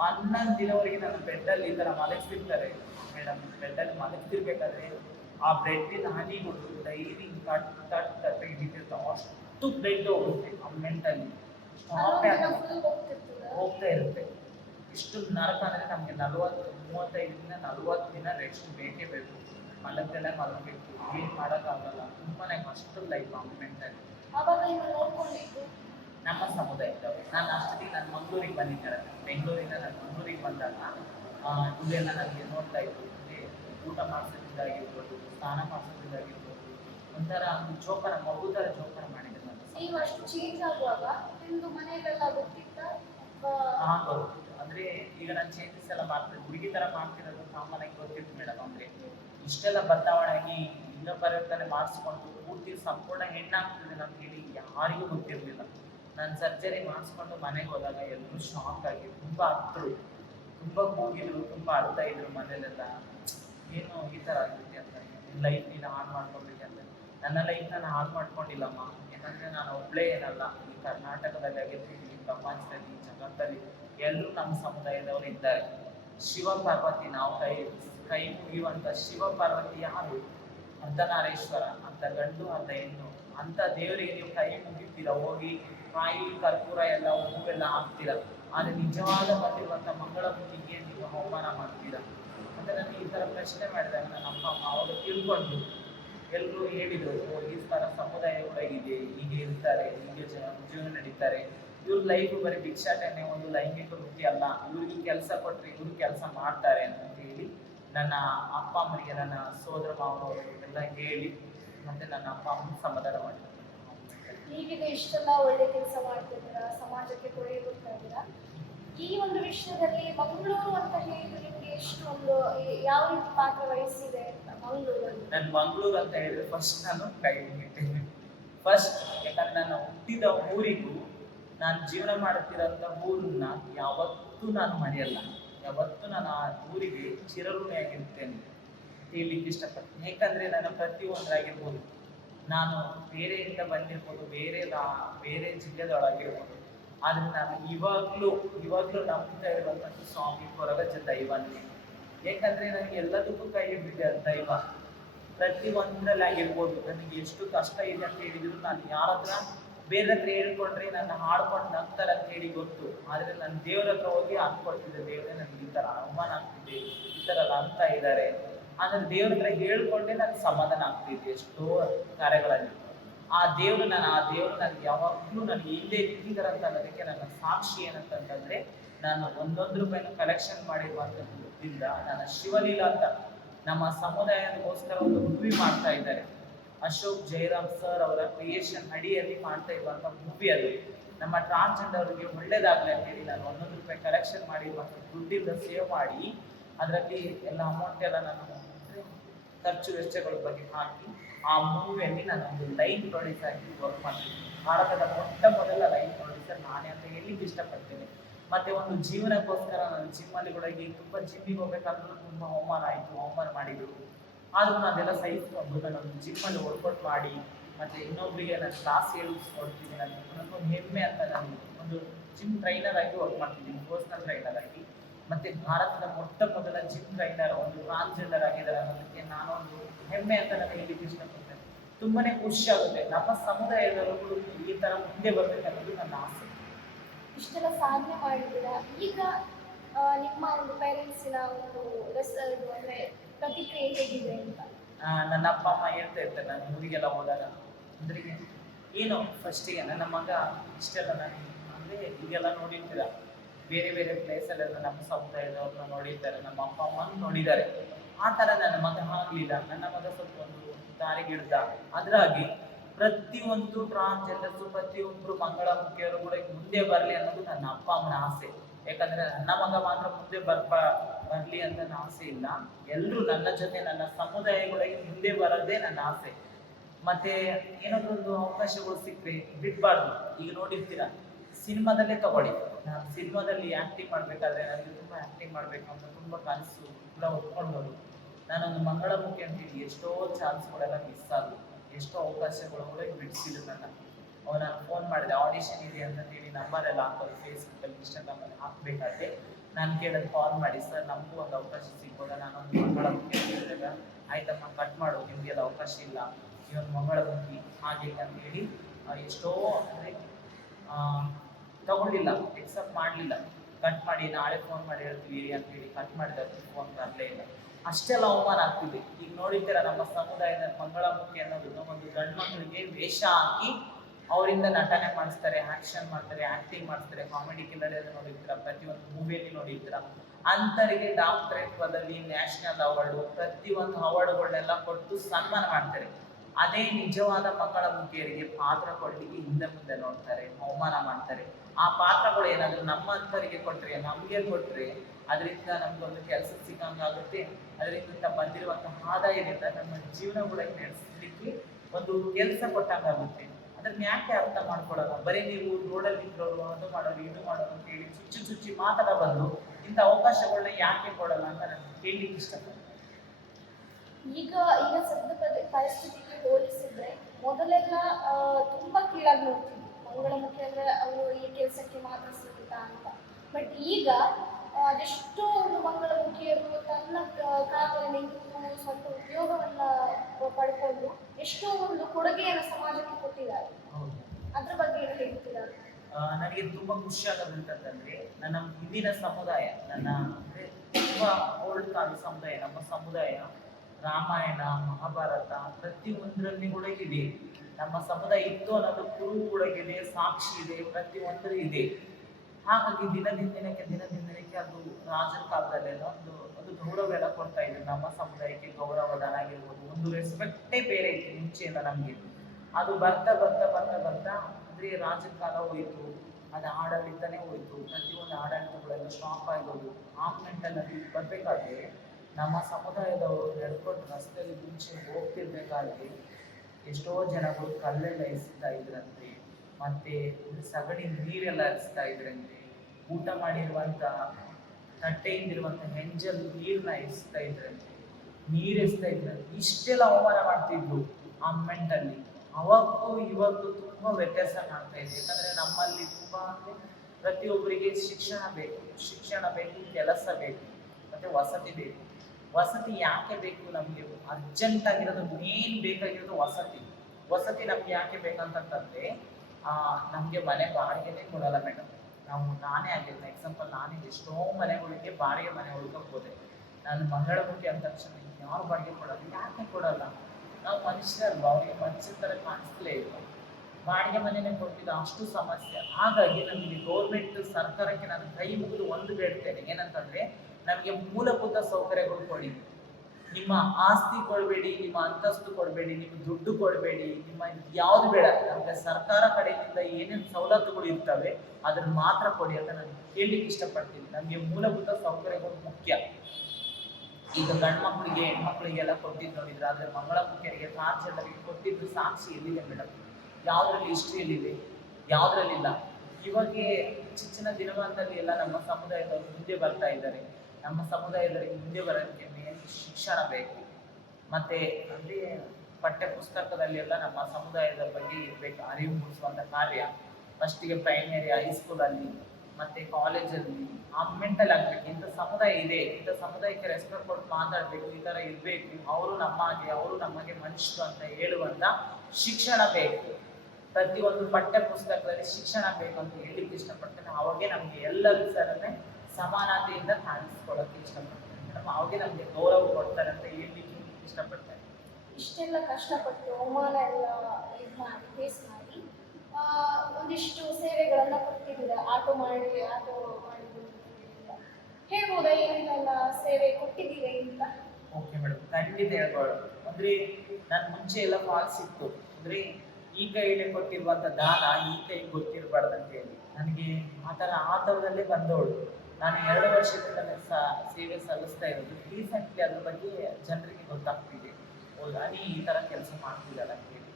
11 ದಿನವರೆಗೆ ನನ್ನ ಬೆಡ್ಡಲ್ಲಿ ಈ ಥರ ಮಲಗಿಸ್ತಿರ್ತಾರೆ ಮೇಡಮ್. ಬೆಡ್ಡಲ್ಲಿ ಮಲಗ್ತಿರ್ಬೇಕಾದ್ರೆ ಆ ಬ್ರೆಡ್ಡಿನ ಹನಿಗಳು ಡೈಲಿ ತಟ್ ಹಿಡಿತಿರ್ತಾವೆ. ಅಷ್ಟು ಬ್ಲಡ್ ಹೋಗುತ್ತೆ ಆ ಮೆಂಟಲ್ಲಿ, ಹೋಗ್ತಾ ಇರುತ್ತೆ. ಇಷ್ಟು ನರಕ ಅಂದರೆ ನಮಗೆ 35 ದಿನ 40 ದಿನ ರೆಸ್ಟ್ ಬೇಕೇ ಬೇಕು. ಮಲಗ್ದಲ್ಲೇ ಮಲಗಬೇಕು, ಏನು ಮಾಡೋಕ್ಕಾಗಲ್ಲ. ತುಂಬಾ ಕಷ್ಟದ ಲೈಫ್ ಆ ಮೆಂಟಲ್ಲಿ. ನಮ್ಮ ಸಮುದಾಯದವರು ನಾನು ಅಷ್ಟೊತ್ತಿಗೆ ನಾನು ಮಂಗಳೂರಿಗೆ ಬಂದಿದ್ದಾರೆ. ಬೆಂಗಳೂರಿಂದ ನಾನು ಮಂಗಳೂರಿಗೆ ಬಂದಾಗ ಇಲ್ಲೆಲ್ಲ ನನಗೆ ನೋಡ್ತಾ ಇತ್ತು. ಅಂದರೆ ಊಟ ಮಾಡಿಸೋದಾಗಿರ್ಬೋದು, ಸ್ನಾನ ಮಾಡಿಸೋದಾಗಿರ್ಬೋದು, ಒಂಥರ ಒಂದು ಜೋಕರ ಮಗು ಥರ ಜೋಕರ ಮಾಡಿದೆ ನಾನು. ಈಗ ಅಷ್ಟು ಚೇಂಜ್ ಆಗುವಾಗ ನಿಮ್ಮದು ಮನೆಯಲ್ಲೆಲ್ಲ ಗೊತ್ತಿತ್ತ? ಹಾಂ ಗೊತ್ತಿತ್ತು. ಅಂದರೆ ಈಗ ನಾನು ಚೇಂಜಸ್ ಎಲ್ಲ ಮಾಡ್ತಿದ್ದೆ, ಹುಡುಗಿ ಥರ ಮಾಡ್ತಿರೋದು ಸಾಮಾನ್ಯವಾಗಿ ಗೊತ್ತಿತ್ತು ಮೇಡಮ್. ಅಂದರೆ ಇಷ್ಟೆಲ್ಲ ಬದಲಾವಣೆ ಆಗಿ ಲಿಂಗ ಪರಿವರ್ತನೆ ಮಾಡಿಸ್ಕೊಂಡು ಪೂರ್ತಿ ಸಂಪೂರ್ಣ ಹೆಣ್ಣಾಗ್ತಿದೆ ಅಂತ ಹೇಳಿ ಯಾರಿಗೂ ಗೊತ್ತಿರಲಿಲ್ಲ. ನಾನು ಸರ್ಜರಿ ಮಾಡಿಸ್ಕೊಂಡು ಮನೆಗೆ ಹೋದಾಗ ಎಲ್ಲರೂ ಶಾಕ್ ಆಗಿ ತುಂಬ ಹತ್ತರು, ತುಂಬ ಕೂಗಿದ್ರು, ತುಂಬ ಅಳ್ತಾ ಇದ್ರು ಮನೇಲೆಲ್ಲ. ಏನು ಈ ಥರ ಆಗುತ್ತೆ ಅಂತ, ನಿನ್ನ ಲೈಫ್ ನೀನು ಹಾಳು ಮಾಡ್ಕೊಬೇಕು ಅಂತ. ನನ್ನ ಲೈಫ್ ನಾನು ಹಾಳು ಮಾಡ್ಕೊಂಡಿಲ್ಲಮ್ಮ. ಯಾಕಂದರೆ ನಾನು ಒಬ್ಬಳೇ ಏನಲ್ಲ, ಈ ಕರ್ನಾಟಕದಲ್ಲಿ ಆಗಿರ್ತೀನಿ, ಪ್ರಪಂಚದಲ್ಲಿ, ಜಗತ್ತಲ್ಲಿ ಎಲ್ಲರೂ ನಮ್ಮ ಸಮುದಾಯದವರು ಇದ್ದಾರೆ. ಶಿವ ಪಾರ್ವತಿ, ನಾವು ಕೈ ಮುಗಿಯುವಂಥ ಶಿವ ಪಾರ್ವತಿ ಯಾರು? ಅರ್ಧನಾರೀಶ್ವರ, ಅಂತ ಗಂಡು ಅರ್ಧ ಹೆಣ್ಣು ಅಂತ ದೇವರಿಗೆ ನೀವು ಕೈ ಮುಗಿತೀರಾ, ಹೋಗಿ ಕಾಯಿ ಕರ್ಪೂರ ಎಲ್ಲ ಹೂವೆಲ್ಲ ಹಾಕ್ತೀರಾ, ಆದ್ರೆ ನಿಜವಾದ ಬಂದಿರುವಂತ ಮಂಗಳಮುಖಿಗೆ ನೀವು ಅವಮಾನ ಮಾಡ್ತೀರಾ ಅಂತ ನನಗೆ ಈ ತರ ಪ್ರಶ್ನೆ ಮಾಡಿದಾಗ ನನ್ನ ಅಪ್ಪ ಅಮ್ಮ ಅವಾಗ ತಿಳ್ಕೊಂಡು ಎಲ್ಲರೂ ಹೇಳಿದ್ರು, ಈ ತರ ಸಮುದಾಯ ಒಳಗಿದೆ, ಹೀಗೆ ಇರ್ತಾರೆ, ಹೀಗೆ ಜೀವನ ನಡೀತಾರೆ, ಇವ್ರ ಲೈಫ್ ಬರೀ ಭಿಕ್ಷಾಟನೆ ಒಂದು ಲೈಂಗಿಕ ವೃತ್ತಿ ಅಲ್ಲ, ಇವ್ರಿಗೆ ಕೆಲಸ ಕೊಟ್ರೆ ಇವ್ರು ಕೆಲಸ ಮಾಡ್ತಾರೆ ಅಂತ ಹೇಳಿ ನನ್ನ ಅಪ್ಪ ಅಮ್ಮನಿಗೆ ನನ್ನ ಸೋದರ ಮಾವನವರು ಎಲ್ಲ ಹೇಳಿ ಮತ್ತೆ ನನ್ನ ಅಪ್ಪ ಅಮ್ಮ ಸಮಾಧಾನ ಮಾಡಿದ್ರು. ನೀವೀಗ ಇಷ್ಟೆಲ್ಲ ಒಳ್ಳೆ ಕೆಲಸ ಮಾಡ್ತಿದ್ದೀರಾ, ಸಮಾಜಕ್ಕೆ ಕೊಡುಗೆ ಕೊಡ್ತಾ ಇದ್ದೀರಾ. ಈ ಒಂದು ವಿಷಯದಲ್ಲಿ ಮಂಗಳೂರು ಅಂತ ಹೇಳಿದ್ರೆ ನಿಮ್ಗೆ ಎಷ್ಟು ಒಂದು ಯಾವ ರೀತಿ ಪಾತ್ರ ವಹಿಸಿದೆ ಅಂತ ಮಂಗಳೂರಲ್ಲಿ? ನಾನು ಮಂಗಳೂರು ಅಂತ ಹೇಳಿದ್ರೆ ಫಸ್ಟ್ ನಾನು ಕೈ ಮುಗಿತೇನೆ. ಫಸ್ಟ್ ಯಾಕಂದ್ರೆ ನಾನು ಹುಟ್ಟಿದ ಊರಿಗೂ ನಾನು ಜೀವನ ಮಾಡುತ್ತಿರೋಂಥ ಊರನ್ನ ಯಾವತ್ತೂ ನಾನು ಮರೆಯಲ್ಲ, ಯಾವತ್ತೂ ನಾನು ಆ ಊರಿಗೆ ಚಿರಋಣಿಯಾಗಿರ್ತೇನೆ ಹೇಳಲಿಕ್ಕೆ ಇಷ್ಟಪಡ್ತೀನಿ. ಯಾಕಂದ್ರೆ ನನ್ನ ಪ್ರತಿಯೊಂದರಾಗಿರ್ಬೋದು, ನಾನು ಬೇರೆಯಿಂದ ಬಂದಿರ್ಬೋದು, ಬೇರೆ ಜಿಲ್ಲೆದೊಳಗಿರ್ಬೋದು, ಆದ್ರೆ ನಾನು ಇವಾಗ್ಲೂ ನಂಬ್ತಾ ಇರುವಂತಹ ಸ್ವಾಮಿ ಕೊರಗಜ್ಜ ದೈವನೇ. ಯಾಕಂದ್ರೆ ನನಗೆ ಎಲ್ಲದಕ್ಕೂ ಕೈ ಹಿಡಿದಿದೆ ದೈವ. ಪ್ರತಿ ಒಂದ್ರಲ್ಲಿ ಆಗಿರ್ಬೋದು, ನನಗೆ ಎಷ್ಟು ಕಷ್ಟ ಇದೆ ಅಂತ ಹೇಳಿದ್ರು ನಾನು ಯಾರ ಹತ್ರ ಬೇರೆ ಹತ್ರ ಹೇಳ್ಕೊಂಡ್ರೆ ನನ್ನ ಹಾಡ್ಕೊಂಡು ನಗ್ತಾರೆ ಅಂತ ಹೇಳಿ ಗೊತ್ತು, ಆದ್ರೆ ನನ್ನ ದೇವ್ರ ಹತ್ರ ಹೋಗಿ ಅನ್ಕೊಳ್ತಿದ್ದೆ, ದೇವ್ರೆ ನನಗೆ ಈ ತರ ಅವಮಾನ ಆಗ್ತಿದೆ, ಈ ತರ ಎಲ್ಲ ಅಂತ ಇದ್ದಾರೆ, ಆದ್ರೆ ದೇವ್ರ ಹತ್ರ ಹೇಳ್ಕೊಂಡೆ ನನಗೆ ಸಮಾಧಾನ ಆಗ್ತಿದ್ದೆ ಎಷ್ಟೋ ಕಾರ್ಯಗಳಲ್ಲಿ. ಆ ದೇವ್ರು ನನಗೆ ಯಾವಾಗ್ಲೂ ನನಗೆ ಹಿಂದೆ ನಿಂತಿದ್ದಾರೆ ಅಂತ ಅನ್ನೋದಕ್ಕೆ ನನ್ನ ಸಾಕ್ಷಿ ಏನಂತಂದ್ರೆ, ನಾನು 1 ರೂಪಾಯಿನ ಕಲೆಕ್ಷನ್ ಮಾಡಿರುವಂತದ್ರಿಂದ ನನ್ನ ಶಿವಲೀಲಾ ಅಂತ ನಮ್ಮ ಸಮುದಾಯಕ್ಕೋಸ್ಕರ ಒಂದು ಮೂವಿ ಮಾಡ್ತಾ ಇದ್ದಾರೆ. ಅಶೋಕ್ ಜೈರಾಮ್ ಸರ್ ಅವರ ಕ್ರಿಯೇಷನ್ ಅಡಿಯಲ್ಲಿ ಮಾಡ್ತಾ ಇರುವಂತ ಮೂವಿ ಅದು. ನಮ್ಮ ಟ್ರಾನ್ಸ್ಜೆಂಡರ್ ಅವರಿಗೆ ಒಳ್ಳೇದಾಗ್ಲಿ ಅಂತ ಹೇಳಿ ನಾನು 1 ರೂಪಾಯಿ ಕಲೆಕ್ಷನ್ ಮಾಡಿರುವಂತ ದುಡ್ಡಿಂದ ಸೇವ್ ಮಾಡಿ ಅದರಲ್ಲಿ ಎಲ್ಲ ಅಮೌಂಟ್ ಎಲ್ಲ ನಾನು ಖರ್ಚು ವೆಚ್ಚಗಳ ಬಗ್ಗೆ ಹಾಕಿ ಆ ಮೂವಿಯಲ್ಲಿ ನಾನು ಒಂದು ಲೈನ್ ಪ್ರೊಡ್ಯೂಸ್ ಆಗಿ ವರ್ಕ್ ಮಾಡ್ತೀನಿ. ಭಾರತದ ಮೊದಲ ಲೈನ್ ಪ್ರೊಡ್ಯೂಸರ್ ನಾನೇ ಅಂತ ಹೇಳಲಿಕ್ಕೆ ಇಷ್ಟಪಡ್ತೀನಿ. ಮತ್ತೆ ಒಂದು ಜೀವನಕ್ಕೋಸ್ಕರ ನಾನು ಜಿಮ್ಮಲ್ಲಿ ಕೂಡ ತುಂಬಾ ಜಿಮ್ಮಿಗೆ ಹೋಗ್ಬೇಕಾದ್ರೂ ತುಂಬಾ ಅವಮಾನ ಮಾಡಿದ್ರು, ಆದ್ರೂ ನಾನೆಲ್ಲ ಸಹಿಸ್ಕೊಂಡು ನಾನೊಂದು ಜಿಮ್ಮಲ್ಲಿ ವರ್ಕೌಟ್ ಮಾಡಿ ಮತ್ತೆ ಇನ್ನೊಬ್ಬರಿಗೆ ನಾನು ಕ್ಲಾಸ್ ಹೇಳಿಸ್ಕೊಡ್ತೀನಿ. ನನಗೊಂದು ಹೆಮ್ಮೆ ಅಂತ ನಾನು ಒಂದು ಜಿಮ್ ಟ್ರೈನರ್ ಆಗಿ ವರ್ಕ್ ಮಾಡ್ತಿದ್ದೀನಿ, ಪರ್ಸನಲ್ ಟ್ರೈನರ್ ಆಗಿ. ಮತ್ತೆ ಭಾರತದ ಮೊದಲ ಜಿಮ್ ಟ್ರೈನರ್ ಒಂದು ಟ್ರಾನ್ಸ್ಜೆಂಡರ್ ಆಗಿದ್ದಾರೆ ಅನ್ನೋದಕ್ಕೆ ನಾನೊಂದು ಹೆಮ್ಮೆ ಅಂತ ನಾನು ಹೇಳಿಕ್ಕೆ ಇಷ್ಟಪಡ್ತೇನೆ. ತುಂಬಾನೇ ಖುಷಿ ಆಗುತ್ತೆ, ನಮ್ಮ ಸಮುದಾಯದವರು ಈ ತರ ಮುಂದೆ ಬರ್ಬೇಕನ್ನೋದು ನನ್ನ ಆಸೆ. ಇಷ್ಟೆಲ್ಲ ಸಾಧನೆ ಮಾಡಿದ್ದೀರಾ, ಈಗ ನಿಮ್ಮ ಒಂದು ಪೇರೆಂಟ್ಸಿನ ಒಂದು ಅಂದ್ರೆ ಪ್ರತಿಕ್ರಿಯೆ ಹೇಗಿದೆ ಅಂತ? ನನ್ನ ಅಪ್ಪ ಅಮ್ಮ ಹೇಳ್ತಾ ಇರ್ತಾರೆ, ನಾನು ಊರಿಗೆಲ್ಲ ಹೋದಾಗ ಅಂದ್ರೆ ಏನು ಫಸ್ಟಿಗೆ ನನ್ನ ಮಗ ಇಷ್ಟೆಲ್ಲ ನಾನು ಅಂದ್ರೆ ಈಗೆಲ್ಲ ನೋಡಿರ್ತೀರ ಬೇರೆ ಪ್ಲೇಸಲ್ಲೆಲ್ಲ ನಮ್ಮ ಸಮುದಾಯದವ್ರನ್ನ ನೋಡಿರ್ತಾರೆ, ನಮ್ಮ ಅಪ್ಪ ಅಮ್ಮನ ನೋಡಿದ್ದಾರೆ. ಆ ತರ ನನ್ನ ಮಗ ಆಗ್ಲಿಲ್ಲ, ನನ್ನ ಮಗ ಸ್ವಲ್ಪ ಒಂದು ದಾರಿಗಿಡ್ದ. ಅದ್ರಾಗಿ ಪ್ರತಿಯೊಂದು ಟ್ರಾನ್ಸ್ಜೆಂಡರ್ಸ್ ಪ್ರತಿಯೊಬ್ಬರು ಮಂಗಳಮುಖಿಯರು ಕೂಡ ಮುಂದೆ ಬರಲಿ ಅನ್ನೋದು ನನ್ನ ಅಪ್ಪ ಅಮ್ಮನ ಆಸೆ. ಯಾಕಂದ್ರೆ ನನ್ನ ಮಗ ಮಾತ್ರ ಮುಂದೆ ಬರ್ಲಿ ಅಂತ ನನ್ನ ಆಸೆ ಇಲ್ಲ, ಎಲ್ಲರೂ ನನ್ನ ಜೊತೆ ನನ್ನ ಸಮುದಾಯಗಳಿಗೆ ಮುಂದೆ ಬರೋದೇ ನನ್ನ ಆಸೆ. ಮತ್ತೆ ಏನಾದ್ರು ಒಂದು ಅವಕಾಶಗಳು ಸಿಕ್ಕರೆ ಬಿಡ್ಬಾರ್ದು. ಈಗ ನೋಡಿರ್ತೀರ ಸಿನಿಮಾದಲ್ಲೇ ತಗೊಳ್ಳಿ, ನಾನು ಸಿನಿಮಾದಲ್ಲಿ ಆಕ್ಟಿಂಗ್ ಮಾಡ್ಬೇಕಾದ್ರೆ ನನಗೆ ತುಂಬಾ ಆಕ್ಟಿಂಗ್ ಮಾಡ್ಬೇಕು ಅಂತ ತುಂಬಾ ಕನಸು ಕೂಡ ಹೊತ್ಕೊಂಡವರು. ನಾನೊಂದು ಮಂಗಳಮುಖಿ ಅಂತೇಳಿ ಎಷ್ಟೋ ಚಾನ್ಸ್ಗಳೆಲ್ಲ ಮಿಸ್ ಆದ್ರು, ಎಷ್ಟೋ ಅವಕಾಶಗಳು ಕೂಡ ಬಿಡಿಸಿದ್ರು ನನ್ನ. ನಾನು ಫೋನ್ ಮಾಡಿದೆ, ಆಡಿಷನ್ ಇದೆ ಅಂತ ಹೇಳಿ ನಂಬರ್ ಎಲ್ಲ ಹಾಕೋದು ಫೇಸ್ಬುಕ್ಕಲ್ಲಿ ಇನ್ಸ್ಟಾಗ್ರಾಮಲ್ಲಿ ಹಾಕ್ಬೇಕಾದ್ರೆ ನಾನು ಕೇಳೋದು ಕಾಲ್ ಮಾಡಿ, ಸರ್ ನಮಗೂ ಒಂದು ಅವಕಾಶ ಸಿಗ್ಬೋದಾ, ನಾನೊಂದು ಮಂಗಳಮುಖಿ ಅಂತ ಹೇಳಿದಾಗ ಆಯ್ತಮ್ಮ ಕಟ್ ಮಾಡು, ನಿಮಗೆಲ್ಲ ಅವಕಾಶ ಇಲ್ಲ, ಇವತ್ತು ಮಂಗಳಮುಖಿ ಹಾಗೆ ಅಂತ ಹೇಳಿ ಎಷ್ಟೋ ಅಂದರೆ ತಗೊಳ್ಳಿಲ್ಲ, ಎಕ್ಸೆಪ್ಟ್ ಮಾಡಲಿಲ್ಲ. ಕಟ್ ಮಾಡಿ ನಾಳೆ ಫೋನ್ ಮಾಡಿ ಹೇಳ್ತೀವಿ ಅಂತ ಹೇಳಿ ಕಟ್ ಮಾಡಿದ ಫೋನ್ ಬರಲೇ ಇಲ್ಲ. ಅಷ್ಟೆಲ್ಲ ಅವಮಾನ ಆಗ್ತಿದೆ. ಈಗ ನೋಡಿದ್ದೀರ ನಮ್ಮ ಸಮುದಾಯದ ಮಂಗಳಮುಖಿ ಅನ್ನೋದು ಒಂದು ಗಂಡು ಮಕ್ಕಳಿಗೆ ವೇಷ ಹಾಕಿ ಅವರಿಂದ ನಟನೆ ಮಾಡಿಸ್ತಾರೆ, ಆಕ್ಷನ್ ಮಾಡ್ತಾರೆ, ಆಕ್ಟಿಂಗ್ ಮಾಡಿಸ್ತಾರೆ, ಕಾಮಿಡಿ ಕಿಲ್ಲರ್ ನೋಡಿರ್ತೀರ, ಪ್ರತಿಯೊಂದು ಮೂವಿಯಲ್ಲಿ ನೋಡಿರ್ತೀರ. ಅಂತರಿಗೆ ಡಾಕ್ಟರೇಟ್ ಪದವಿ, ನ್ಯಾಷನಲ್ ಅವಾರ್ಡು, ಪ್ರತಿಯೊಂದು ಅವಾರ್ಡ್ಗಳನ್ನೆಲ್ಲ ಕೊಟ್ಟು ಸನ್ಮಾನ ಮಾಡ್ತಾರೆ. ಅದೇ ನಿಜವಾದ ಮಂಗಳಮುಖಿಯರಿಗೆ ಪಾತ್ರ ಕೊಡ್ಲಿಕ್ಕೆ ಹಿಂದೆ ಮುಂದೆ ನೋಡ್ತಾರೆ, ಅವಮಾನ ಮಾಡ್ತಾರೆ. ಆ ಪಾತ್ರಗಳು ಏನಾದ್ರು ನಮ್ಮಂತರಿಗೆ ಕೊಟ್ರೆ, ನಮ್ಗೆ ಕೊಟ್ರೆ ಅದರಿಂದ ನಮ್ಗೊಂದು ಕೆಲಸ ಸಿಕ್ಕಂಗಾಗುತ್ತೆ, ಅದರಿಂದ ಬಂದಿರುವಂತಹ ಆದಾಯದಿಂದ ನಮ್ಮ ಜೀವನಗಳಿಗೆ ನಡೆಸಲಿಕ್ಕೆ ಒಂದು ಕೆಲಸ ಕೊಟ್ಟಂಗಾಗುತ್ತೆ. ಅದನ್ನ ಯಾಕೆ ಅರ್ಥ ಮಾಡ್ಕೊಡಲ್ಲ? ಬರೀ ನೀವು ರೋಡಲ್ಲಿ ನಿಂತೋರು, ಅದು ಮಾಡೋರು, ಇದು ಮಾಡೋರು ಅಂತ ಹೇಳಿ ಚುಚ್ಚಿ ಮಾತಾಡ ಬಂದು ಇಂಥ ಅವಕಾಶಗಳನ್ನ ಯಾಕೆ ಕೊಡಲ್ಲ ಅಂತ ನಾನು ಹೇಳಲಿಕ್ಕೆ ಇಷ್ಟಪಡ್ತೀನಿ. ಈಗ ಸದ್ಯದ ಪರಿಸ್ಥಿತಿಗೆ ಹೋಲಿಸಿದ್ರೆ ಮೊದಲೆಲ್ಲ ತುಂಬಾ ಕೀಳಾಗಿ ನೋಡ್ತೀವಿ, ಮಂಗಳಮುಖಿ ಅಂದ್ರೆ ಅವರು ಈ ಕೆಲಸಕ್ಕೆ ಮಾತ್ರ ಸಿಗುತ್ತ ಅಂತ. ಬಟ್ ಈಗ ಅದೆಷ್ಟೋ ಒಂದು ಮಂಗಳಮುಖಿಯರು ತನ್ನ ಕಾಲದಲ್ಲಿ ನಿಂತು ಸ್ವಂತ ಉದ್ಯೋಗವನ್ನ ಪಡ್ಕೊಂಡು ಎಷ್ಟೋ ಒಂದು ಕೊಡುಗೆಯನ್ನು ಸಮಾಜಕ್ಕೆ ಕೊಟ್ಟಿದ್ದಾರೆ. ಹೌದು. ಅದ್ರ ಬಗ್ಗೆ ಏನು ಹೇಳ್ತೀರಾ? ನನಗೆ ತುಂಬಾ ಖುಷಿ ಆಗೋದಂತಂದ್ರೆ ನನ್ನ ಹಿಂದಿನ ಸಮುದಾಯ, ನನ್ನ ಅಂದ್ರೆ ತುಂಬಾ ಓಲ್ಡ್ ಕಾಲ ಸಮುದಾಯ, ನಮ್ಮ ಸಮುದಾಯ ರಾಮಾಯಣ ಮಹಾಭಾರತ ಪ್ರತಿಯೊಂದರಲ್ಲಿ ಕೂಡ ಇದೆ. ನಮ್ಮ ಸಮುದಾಯ ಇತ್ತು ಅನ್ನೋದು ಕುರು ಕೂಡ ಇದೆ, ಸಾಕ್ಷಿ ಇದೆ, ಪ್ರತಿಯೊಂದರ ಇದೆ. ಹಾಗಾಗಿ ದಿನದಿಂದ ದಿನಕ್ಕೆ ಅದು ರಾಜರ ಕಾಲದಲ್ಲೆಲ್ಲ ಅದು ಗೌರವ ಎಲ್ಲ ಕೊಡ್ತಾ ಇದ್ರು. ನಮ್ಮ ಸಮುದಾಯಕ್ಕೆ ಗೌರವಧನ ಆಗಿರ್ಬೋದು, ಒಂದು ರೆಸ್ಪೆಕ್ಟೇ ಬೇರೆ ಇತ್ತು ಮುಂಚೆಯಿಂದ ನಮ್ಗೆ. ಅದು ಬರ್ತಾ ಅಂದ್ರೆ ರಾಜರ ಕಾಲ ಹೋಯ್ತು, ಅದು ಆಡಳಿತನೇ ಹೋಯ್ತು, ಪ್ರತಿಯೊಂದು ಆಡಳಿತಗಳೆಲ್ಲ ಸ್ಟಾಪ್ ಆಗೋದು. ಆ ಮೆಂಟಲ್ಲಿ ಬರ್ಬೇಕಾದ್ರೆ ನಮ್ಮ ಸಮುದಾಯದವರು ನಡ್ಕೊಂಡು ರಸ್ತೆಯಲ್ಲಿ ಮುಂಚೆ ಹೋಗ್ತಿರ್ಬೇಕಾದ್ರೆ ಎಷ್ಟೋ ಜನಗಳು ಕಲ್ಲೆಲ್ಲ ಎಸಿತಾ ಇದ್ರಂತೆ, ಮತ್ತೆ ಸಗಣಿ ನೀರೆಲ್ಲ ಹರಿಸ್ತಾ ಇದ್ರಂತೆ, ಊಟ ಮಾಡಿರುವಂತ ತಟ್ಟೆಯಿಂದಿರುವಂತ ಹೆಂಜಲ್ ನೀರ್ನ ಎಸ್ತಾ ಇದ್ರಂತೆ, ನೀರ್ ಎಸ್ತಾ ಇದ್ರಂತೆ. ಇಷ್ಟೆಲ್ಲ ಅವಮಾನ ಮಾಡ್ತಿದ್ರು ಆ ಮೆಂಟಲ್ಲಿ. ಅವಕ್ಕೂ ಇವತ್ತು ತುಂಬಾ ವ್ಯತ್ಯಾಸ ಕಾಣ್ತಾ ಇದೆ. ಯಾಕಂದ್ರೆ ನಮ್ಮಲ್ಲಿ ತುಂಬಾ ಅಂದ್ರೆ ಪ್ರತಿಯೊಬ್ಬರಿಗೆ ಶಿಕ್ಷಣ ಬೇಕು, ಕೆಲಸ ಬೇಕು, ಮತ್ತೆ ವಸತಿ ಬೇಕು. ವಸತಿ ಯಾಕೆ ಬೇಕು? ನಮ್ಗೆ ಅರ್ಜೆಂಟ್ ಆಗಿರೋದು, ಮೇನ್ ಬೇಕಾಗಿರೋದು ವಸತಿ ನಮ್ಗೆ ಯಾಕೆ ಬೇಕಂತಂದ್ರೆ ನಮ್ಗೆ ಮನೆ ಬಾಡಿಗೆನೇ ಕೊಡಲ್ಲ ಮೇಡಮ್. ನಾನೇ ಆಗಿರ್ತೀನಿ, ಎಕ್ಸಾಂಪಲ್ ನಾನೇ ಎಷ್ಟೋ ಮನೆಗಳಿಗೆ ಬಾಡಿಗೆ ಮನೆ ಹುಡ್ಕೋಕ್ ನಾನು ಮಂಗಳಮುಖಿ ಅಂದ ತಕ್ಷಣ ಯಾರು ಬಾಡಿಗೆ ಕೊಡಲ್ಲ. ಯಾಕೆ ಕೊಡಲ್ಲ? ನಾವು ಮನುಷ್ಯರಲ್ವಾ, ಅವ್ರಿಗೆ ಮನುಷ್ಯರ ತರ ಕಾಣಿಸ್ಲೇ ಇಲ್ಲ. ಬಾಡಿಗೆ ಮನೆನೇ ಕೊಟ್ಟಿಲ್ಲ, ಅಷ್ಟು ಸಮಸ್ಯೆ. ಹಾಗಾಗಿ ನಮಗೆ ಗೌರ್ಮೆಂಟ್ ಸರ್ಕಾರಕ್ಕೆ ನಾನು ಕೈ ಮುಗಿದು ಒಂದು ಬೇಡ್ತೇನೆ, ಏನಂತಂದ್ರೆ ನಮಗೆ ಮೂಲಭೂತ ಸೌಕರ್ಯಗಳು ಕೊಡಿ. ನಿಮ್ಮ ಆಸ್ತಿ ಕೊಡಬೇಡಿ, ನಿಮ್ಮ ಅಂತಸ್ತು ಕೊಡಬೇಡಿ, ನಿಮ್ಮ ದುಡ್ಡು ಕೊಡಬೇಡಿ, ನಿಮ್ಮ ಯಾವ್ದು ಬೇಡ. ನಮ್ಗೆ ಸರ್ಕಾರ ಕಡೆಯಿಂದ ಏನೇನು ಸವಲತ್ತುಗಳು ಇರ್ತವೆ ಅದನ್ನ ಮಾತ್ರ ಕೊಡಿ ಅಂತ ನಾನು ಕೇಳಲಿಕ್ಕೆ ಇಷ್ಟಪಡ್ತೀನಿ. ನಮ್ಗೆ ಮೂಲಭೂತ ಸೌಕರ್ಯಗಳು ಮುಖ್ಯ. ಈಗ ಗಂಡು ಮಕ್ಕಳಿಗೆ ಹೆಣ್ಮಕ್ಳಿಗೆಲ್ಲ ಕೊಟ್ಟಿದ್ದು ನೋಡಿದ್ರೆ, ಆದ್ರೆ ಮಂಗಳಮುಖಿಯರಿಗೆ ಟ್ರಾನ್ಸ್ಜೆಂಡರ್ಗೆ ಕೊಟ್ಟಿದ್ದು ಸಾಕ್ಷಿ ಎಲ್ಲಿದೆ ಮೇಡಮ್? ಯಾವ್ದ್ರಲ್ಲಿ ಹಿಸ್ಟ್ರಿಯಲ್ಲಿದೆ? ಯಾವ್ದ್ರಲ್ಲಿಲ್ಲ. ಇವಾಗ ಇತ್ತೀಚಿನ ದಿನಮಾನದಲ್ಲಿ ಎಲ್ಲ ನಮ್ಮ ಸಮುದಾಯದವರು ಮುಂದೆ ಬರ್ತಾ ಇದ್ದಾರೆ. ನಮ್ಮ ಸಮುದಾಯದವರಿಗೆ ಮುಂದೆ ಬರೋದಕ್ಕೆ ಮೇನ್ ಶಿಕ್ಷಣ ಬೇಕು. ಮತ್ತೆ ಅಂದ್ರೆ ಪಠ್ಯ ಪುಸ್ತಕದಲ್ಲಿ ಎಲ್ಲ ನಮ್ಮ ಸಮುದಾಯದ ಬಗ್ಗೆ ಇರ್ಬೇಕು, ಅರಿವು ಮೂಡಿಸುವಂತ ಕಾರ್ಯ. ಫಸ್ಟಿಗೆ ಪ್ರೈಮರಿ, ಹೈಸ್ಕೂಲಲ್ಲಿ, ಮತ್ತೆ ಕಾಲೇಜಲ್ಲಿ ಆ ಮೆಂಟಲ್ ಆಗ್ಬೇಕು. ಇಂಥ ಸಮುದಾಯ ಇದೆ, ಇಂಥ ಸಮುದಾಯಕ್ಕೆ ರೆಸ್ಪೆಕ್ಟ್ ಕೊಟ್ಟು ಮಾತಾಡ್ಬೇಕು, ಈ ತರ ಇರ್ಬೇಕು, ಅವರು ನಮಗೆ ಮನುಷ್ಯರು ಅಂತ ಹೇಳುವಂತ ಶಿಕ್ಷಣ ಬೇಕು. ಪ್ರತಿಯೊಂದು ಪಠ್ಯ ಪುಸ್ತಕದಲ್ಲಿ ಶಿಕ್ಷಣ ಬೇಕು ಅಂತ ಹೇಳಿಕ್ಕೆ ಇಷ್ಟಪಡ್ತೇನೆ. ಅವಾಗೆ ನಮ್ಗೆ ಎಲ್ಲರೂ ಸರನೆ ಸಮಾನತೆಯಿಂದ ಕಾಣಿಸ್ಕೊಳ್ಳೋಕೆ ಇಷ್ಟಪಡ್ತೇನೆ ಮೇಡಮ್. ಅವಾಗೆ ನಮ್ಗೆ ಗೌರವ ಕೊಡ್ತಾರೆ ಅಂತ ಹೇಳಲಿಕ್ಕೆ ಇಷ್ಟಪಡ್ತೇನೆ. ಇಷ್ಟೆಲ್ಲ ಕಷ್ಟಪಟ್ಟು ಅವಮಾನ ಎಲ್ಲ ಇದು ಮಾಡಿ ಫೇಸ್ ಮಾಡಿ ಒಂದಿಷ್ಟು ಸೇವೆಗಳನ್ನ ಕೊಡ್ತಿದ್ದೀರಾ. ಆಟೋ ಮಾಡಿದ್ದು ಹೇಳ್ಬೋದಾ ಏನೆಲ್ಲ ಸೇವೆ ಕೊಟ್ಟಿದ್ದೀರಾ ಅಂತ? ಓಕೆ ಮೇಡಮ್, ಖಂಡಿತ ಹೇಳ್ಬೋದು. ಅಂದ್ರೆ ನಾನು ಮುಂಚೆ ಎಲ್ಲ ಫಾಲ್ಸ್ ಇತ್ತು, ಅಂದ್ರೆ ಈ ಕೈಯಲ್ಲಿ ಕೊಟ್ಟಿರುವಂತ ದಾನ ಈ ಕೈ ಗೊತ್ತಿರಬಾರ್ದು ಅಂತ ಹೇಳಿ ನನಗೆ ಆ ಥರದಲ್ಲೇ ಬಂದವಳು. ನಾನು 2 ವರ್ಷದಿಂದ ಸೇವೆ ಸಲ್ಲಿಸ್ತಾ ಇರೋದು. ರೀಸೆಂಟ್ಲಿ ಅದ್ರ ಬಗ್ಗೆ ಜನರಿಗೆ ಗೊತ್ತಾಗ್ತಿದೆ, ಹೌದಾ ನೀ ಈ ತರ ಕೆಲಸ ಮಾಡ್ತಿದ್ದಲ್ಲ ಅಂತ ಹೇಳಿ.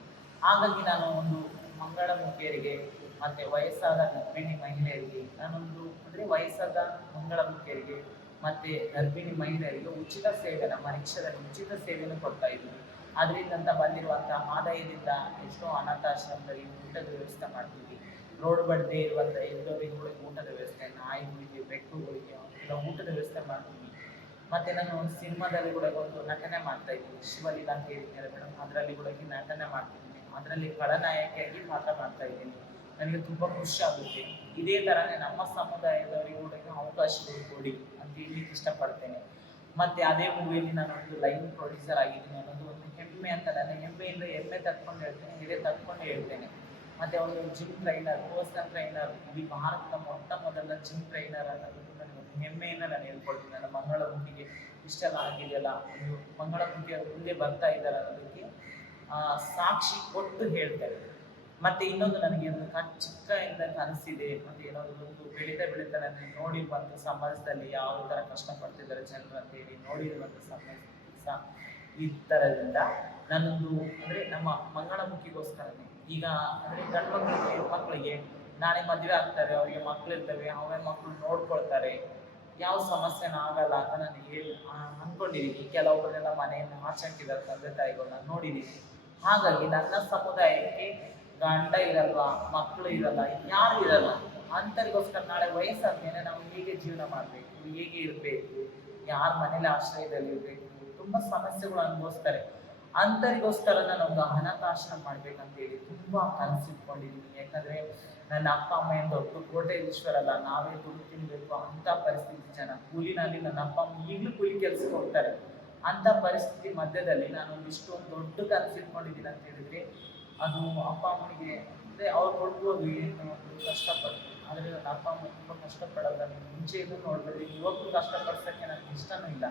ಹಾಗಾಗಿ ನಾನು ಒಂದು ಮಂಗಳಮುಖಿಯರಿಗೆ ಮತ್ತೆ ವಯಸ್ಸಾದ ಗರ್ಭಿಣಿ ಮಹಿಳೆಯರಿಗೆ ನಾನೊಂದು ಅಂದ್ರೆ ವಯಸ್ಸಾದ ಮಂಗಳಮುಖಿಯರಿಗೆ ಮತ್ತೆ ಗರ್ಭಿಣಿ ಮಹಿಳೆಯರಿಗೆ ಉಚಿತ ಸೇವೆ, ನಮ್ಮ ರಿಕ್ಷಾದಲ್ಲಿ ಉಚಿತ ಸೇವೆಯನ್ನು ಕೊಡ್ತಾ ಇದ್ವಿ. ಅದರಿಂದ ಬಂದಿರುವಂತಹ ಆದಾಯದಿಂದ ಎಷ್ಟೋ ಅನಾಥಾಶ್ರಮದಲ್ಲಿ ಊಟದ ವ್ಯವಸ್ಥೆ ಮಾಡ್ತೀವಿ. ರೋಡ್ ಬಡ್ಡೆ ಇರುವಂತ ಎಲ್ಲರಿಗೂ ಊಟದ ವ್ಯವಸ್ಥೆ, ನಾಯಿಗಳಿಗೆ, ಬೆಕ್ಕುಗಳಿಗೆ ಎಲ್ಲ ಊಟದ ವ್ಯವಸ್ಥೆ ಮಾಡ್ತೀವಿ. ಮತ್ತೆ ನಾನು ಒಂದು ಸಿನಿಮಾದಲ್ಲಿ ಕೂಡ ಒಂದು ನಟನೆ ಮಾಡ್ತಾ ಇದ್ದೀನಿ, ಶಿವಲೀಲಾ ಅಂತ ಹೇಳಿದ್ದಾರೆ ಮೇಡಮ್. ಅದರಲ್ಲಿ ಕೂಡ ನಟನೆ ಮಾಡ್ತಿದ್ದೀನಿ, ಅದರಲ್ಲಿ ಖಳನಾಯಕಿಯಾಗಿ ಪಾತ್ರ ಮಾಡ್ತಾ ಇದ್ದೀನಿ. ನನಗೆ ತುಂಬಾ ಖುಷಿ ಆಗುತ್ತೆ. ಇದೇ ತರನೇ ನಮ್ಮ ಸಮುದಾಯದವರಿಗೆ ಕೂಡ ಅವಕಾಶಗಳು ಕೊಡಿ ಅಂತ ಹೇಳಲಿಕ್ಕೆ ಇಷ್ಟಪಡ್ತೇನೆ. ಮತ್ತೆ ಅದೇ ಮೂವಿಯಲ್ಲಿ ನಾನು ಒಂದು ಲೈನ್ ಪ್ರೊಡ್ಯೂಸರ್ ಆಗಿದ್ದೀನಿ ಅನ್ನೋದು ಒಂದು ಹೆಮ್ಮೆ ಅಂತ, ನಾನು ಹೆಮ್ಮೆ ತಟ್ಕೊಂಡು ಹೇಳ್ತೇನೆ, ಹಿರಿಯ ತಟ್ಕೊಂಡು ಹೇಳ್ತೇನೆ. ಮತ್ತೆ ಒಂದು ಜಿಮ್ ಟ್ರೈನರ್, ಪರ್ಸನಲ್ ಟ್ರೈನರ್, ಇಡೀ ಭಾರತದ ಮೊದಲ ಜಿಮ್ ಟ್ರೈನರ್ ಅನ್ನೋದು ನನಗೆ ಒಂದು ಹೆಮ್ಮೆಯಿಂದ ನಾನು ಹೇಳ್ಕೊಳ್ತೀನಿ. ನನ್ನ ಮಂಗಳಮುಖಿಗೆ ಇಷ್ಟೆಲ್ಲ ಆಗಿದೆಯಲ್ಲ, ಒಂದು ಮಂಗಳಮುಖಿಯವರು ಮುಂದೆ ಬರ್ತಾ ಇದ್ದಾರೆ ಅನ್ನೋದಕ್ಕೆ ಸಾಕ್ಷಿ ಕೊಟ್ಟು ಹೇಳ್ತಾರೆ. ಮತ್ತೆ ಇನ್ನೊಂದು ನನಗೆ ಚಿಕ್ಕದಿಂದ ಕನಸಿದೆ. ಮತ್ತೆ ಏನಾದ್ರು ಒಂದು ಬೆಳೀತಾ ನನಗೆ ನೋಡಿರುವಂಥ ಸಮಾಜದಲ್ಲಿ ಯಾವ ತರ ಕಷ್ಟಪಡ್ತಿದ್ದಾರೆ ಜನರು ಅಂತ ಹೇಳಿ ನೋಡಿರುವಂಥ ಈ ಥರದಿಂದ ನಾನೊಂದು ಅಂದ್ರೆ ನಮ್ಮ ಮಂಗಳಮುಖಿಗೋಸ್ಕರನೇ ಈಗ ಅಂದ್ರೆ ಗಂಡು ಮಕ್ಕಳಿಗೆ, ಹೆಣ್ಮಕ್ಳಿಗೆ ನಾಳೆ ಮದುವೆ ಆಗ್ತಾರೆ, ಅವರಿಗೆ ಮಕ್ಕಳಿರ್ತವೆ, ಅವೇ ಮಕ್ಕಳು ನೋಡ್ಕೊಳ್ತಾರೆ, ಯಾವ ಸಮಸ್ಯೆನೂ ಆಗಲ್ಲ ಅಂತ ನಾನು ಅನ್ಕೊಂಡಿದ್ದೀನಿ. ಕೆಲವೊಬ್ಬರೆಲ್ಲ ಮನೆಯನ್ನು ಆಚಂಕಿದ್ದಾರೆ, ತಂದೆ ತಾಯಿಗಳನ್ನ ನೋಡಿದ್ದೀನಿ. ಹಾಗಾಗಿ ನನ್ನ ಸಮುದಾಯಕ್ಕೆ ಗಂಡ ಇರಲ್ವಾ, ಮಕ್ಕಳು ಇರಲ್ಲ, ಯಾರು ಇರಲ್ಲ, ಅಂತರಿಗೋಸ್ಕರ ನಾಳೆ ವಯಸ್ಸಾದ್ಮೇಲೆ ನಾವು ಹೇಗೆ ಜೀವನ ಮಾಡಬೇಕು, ಹೇಗೆ ಇರಬೇಕು, ಯಾರ ಮನೇಲಿ ಆಶ್ರಯದಲ್ಲಿ ಇರಬೇಕು, ತುಂಬಾ ಸಮಸ್ಯೆಗಳು ಅನುಭವಿಸ್ತಾರೆ. ಅಂತರಿಗೋಸ್ಕರ ನಾನು ಒಂದು ಅನಾಥಾಶ್ರಮ ಮಾಡ್ಬೇಕಂತೇಳಿ ತುಂಬಾ ಕನಸಿಟ್ಕೊಂಡಿದ್ದೀನಿ. ಯಾಕಂದ್ರೆ ನನ್ನ ಅಪ್ಪ ಅಮ್ಮ ಏನು ದೊಡ್ಡ ಕೋಟೇಶ್ವರಲ್ಲ, ನಾವೇ ದುಡ್ಡು ತಿನ್ಬೇಕು ಅಂತ ಪರಿಸ್ಥಿತಿ ಜನ. ಕೂಲಿನಲ್ಲಿ ನನ್ನ ಅಪ್ಪ ಅಮ್ಮ ಈಗಲೂ ಕೂಲಿ ಕೆಲ್ಸಕ್ಕೆ ಹೋಗ್ತಾರೆ. ಅಂತ ಪರಿಸ್ಥಿತಿ ಮಧ್ಯದಲ್ಲಿ ನಾನು ಇಷ್ಟೊಂದು ದೊಡ್ಡ ಕನಸಿಟ್ಕೊಂಡಿದ್ದೀನಿ ಅಂತ ಹೇಳಿದ್ರೆ ಅದು ಅಪ್ಪ ಅಮ್ಮನಿಗೆ ಅಂದ್ರೆ ಅವ್ರು ಕೊಡ್ಬೋದು ಏನು ಒಂದು ಕಷ್ಟಪಟ್ಟು, ಆದರೆ ನನ್ನ ಅಪ್ಪ ಅಮ್ಮ ತುಂಬ ಕಷ್ಟಪಡೋಲ್ಲ. ನೀವು ಮುಂಚೆಯಿಂದ ನೋಡಿದ್ರೆ ಇವತ್ತು ಕಷ್ಟಪಡ್ಸೋಕ್ಕೆ ನನಗೆ ಇಷ್ಟನೂ ಇಲ್ಲ.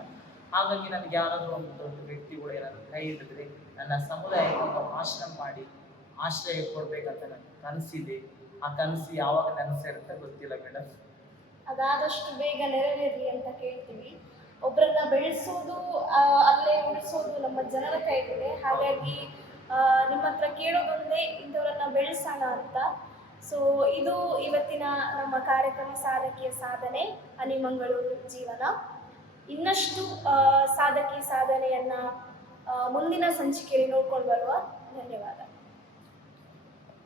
ಹಾಗಾಗಿ ನನಗೆ ಯಾರಾದರೂ ಒಂದು ದೊಡ್ಡ ವ್ಯಕ್ತಿಗಳು ಏನಾದರೂ ಕೈ ಹಿಡಿದ್ರೆ ನನ್ನ ಸಮುದಾಯಕ್ಕೆ ಒಂದು ಆಶ್ರಮ ಮಾಡಿ ಆಶ್ರಯ ಕೊಡ್ಬೇಕಂತ ನನ್ನ ಕನಸಿದೆ. ಆ ಕನಸು ಯಾವಾಗ ನೆನಸಿರುತ್ತೆ ಗೊತ್ತಿಲ್ಲ ಮೇಡಮ್. ಅದಾದಷ್ಟು ಬೇಗ ನೆರವೇರಲಿ ಅಂತ ಕೇಳ್ತೀವಿ. ಒಬ್ಬರನ್ನ ಬೆಳೆಸೋದು ಅಲ್ಲೇ ಉಳಿಸೋದು ನಮ್ಮ ಜನರ ಕೈಲಿದೆ. ಹಾಗಾಗಿ ನಿಮ್ಮ ಹತ್ರ ಕೇಳೋದೊಂದೇ, ಇಂಥವ್ರನ್ನ ಬೆಳೆಸೋಣ ಅಂತ. ಸೊ ಇದು ಇವತ್ತಿನ ನಮ್ಮ ಕಾರ್ಯಕ್ರಮ ಸಾಧಕಿಯ ಸಾಧನೆ ಅನಿಮಂಗಳೂರು ಜೀವನ. ಇನ್ನಷ್ಟು ಸಾಧಕಿ ಸಾಧನೆಯನ್ನ ಮುಂದಿನ ಸಂಚಿಕೆಯಲ್ಲಿ ನೋಡ್ಕೊಂಡು ಬರುವ. ಧನ್ಯವಾದ.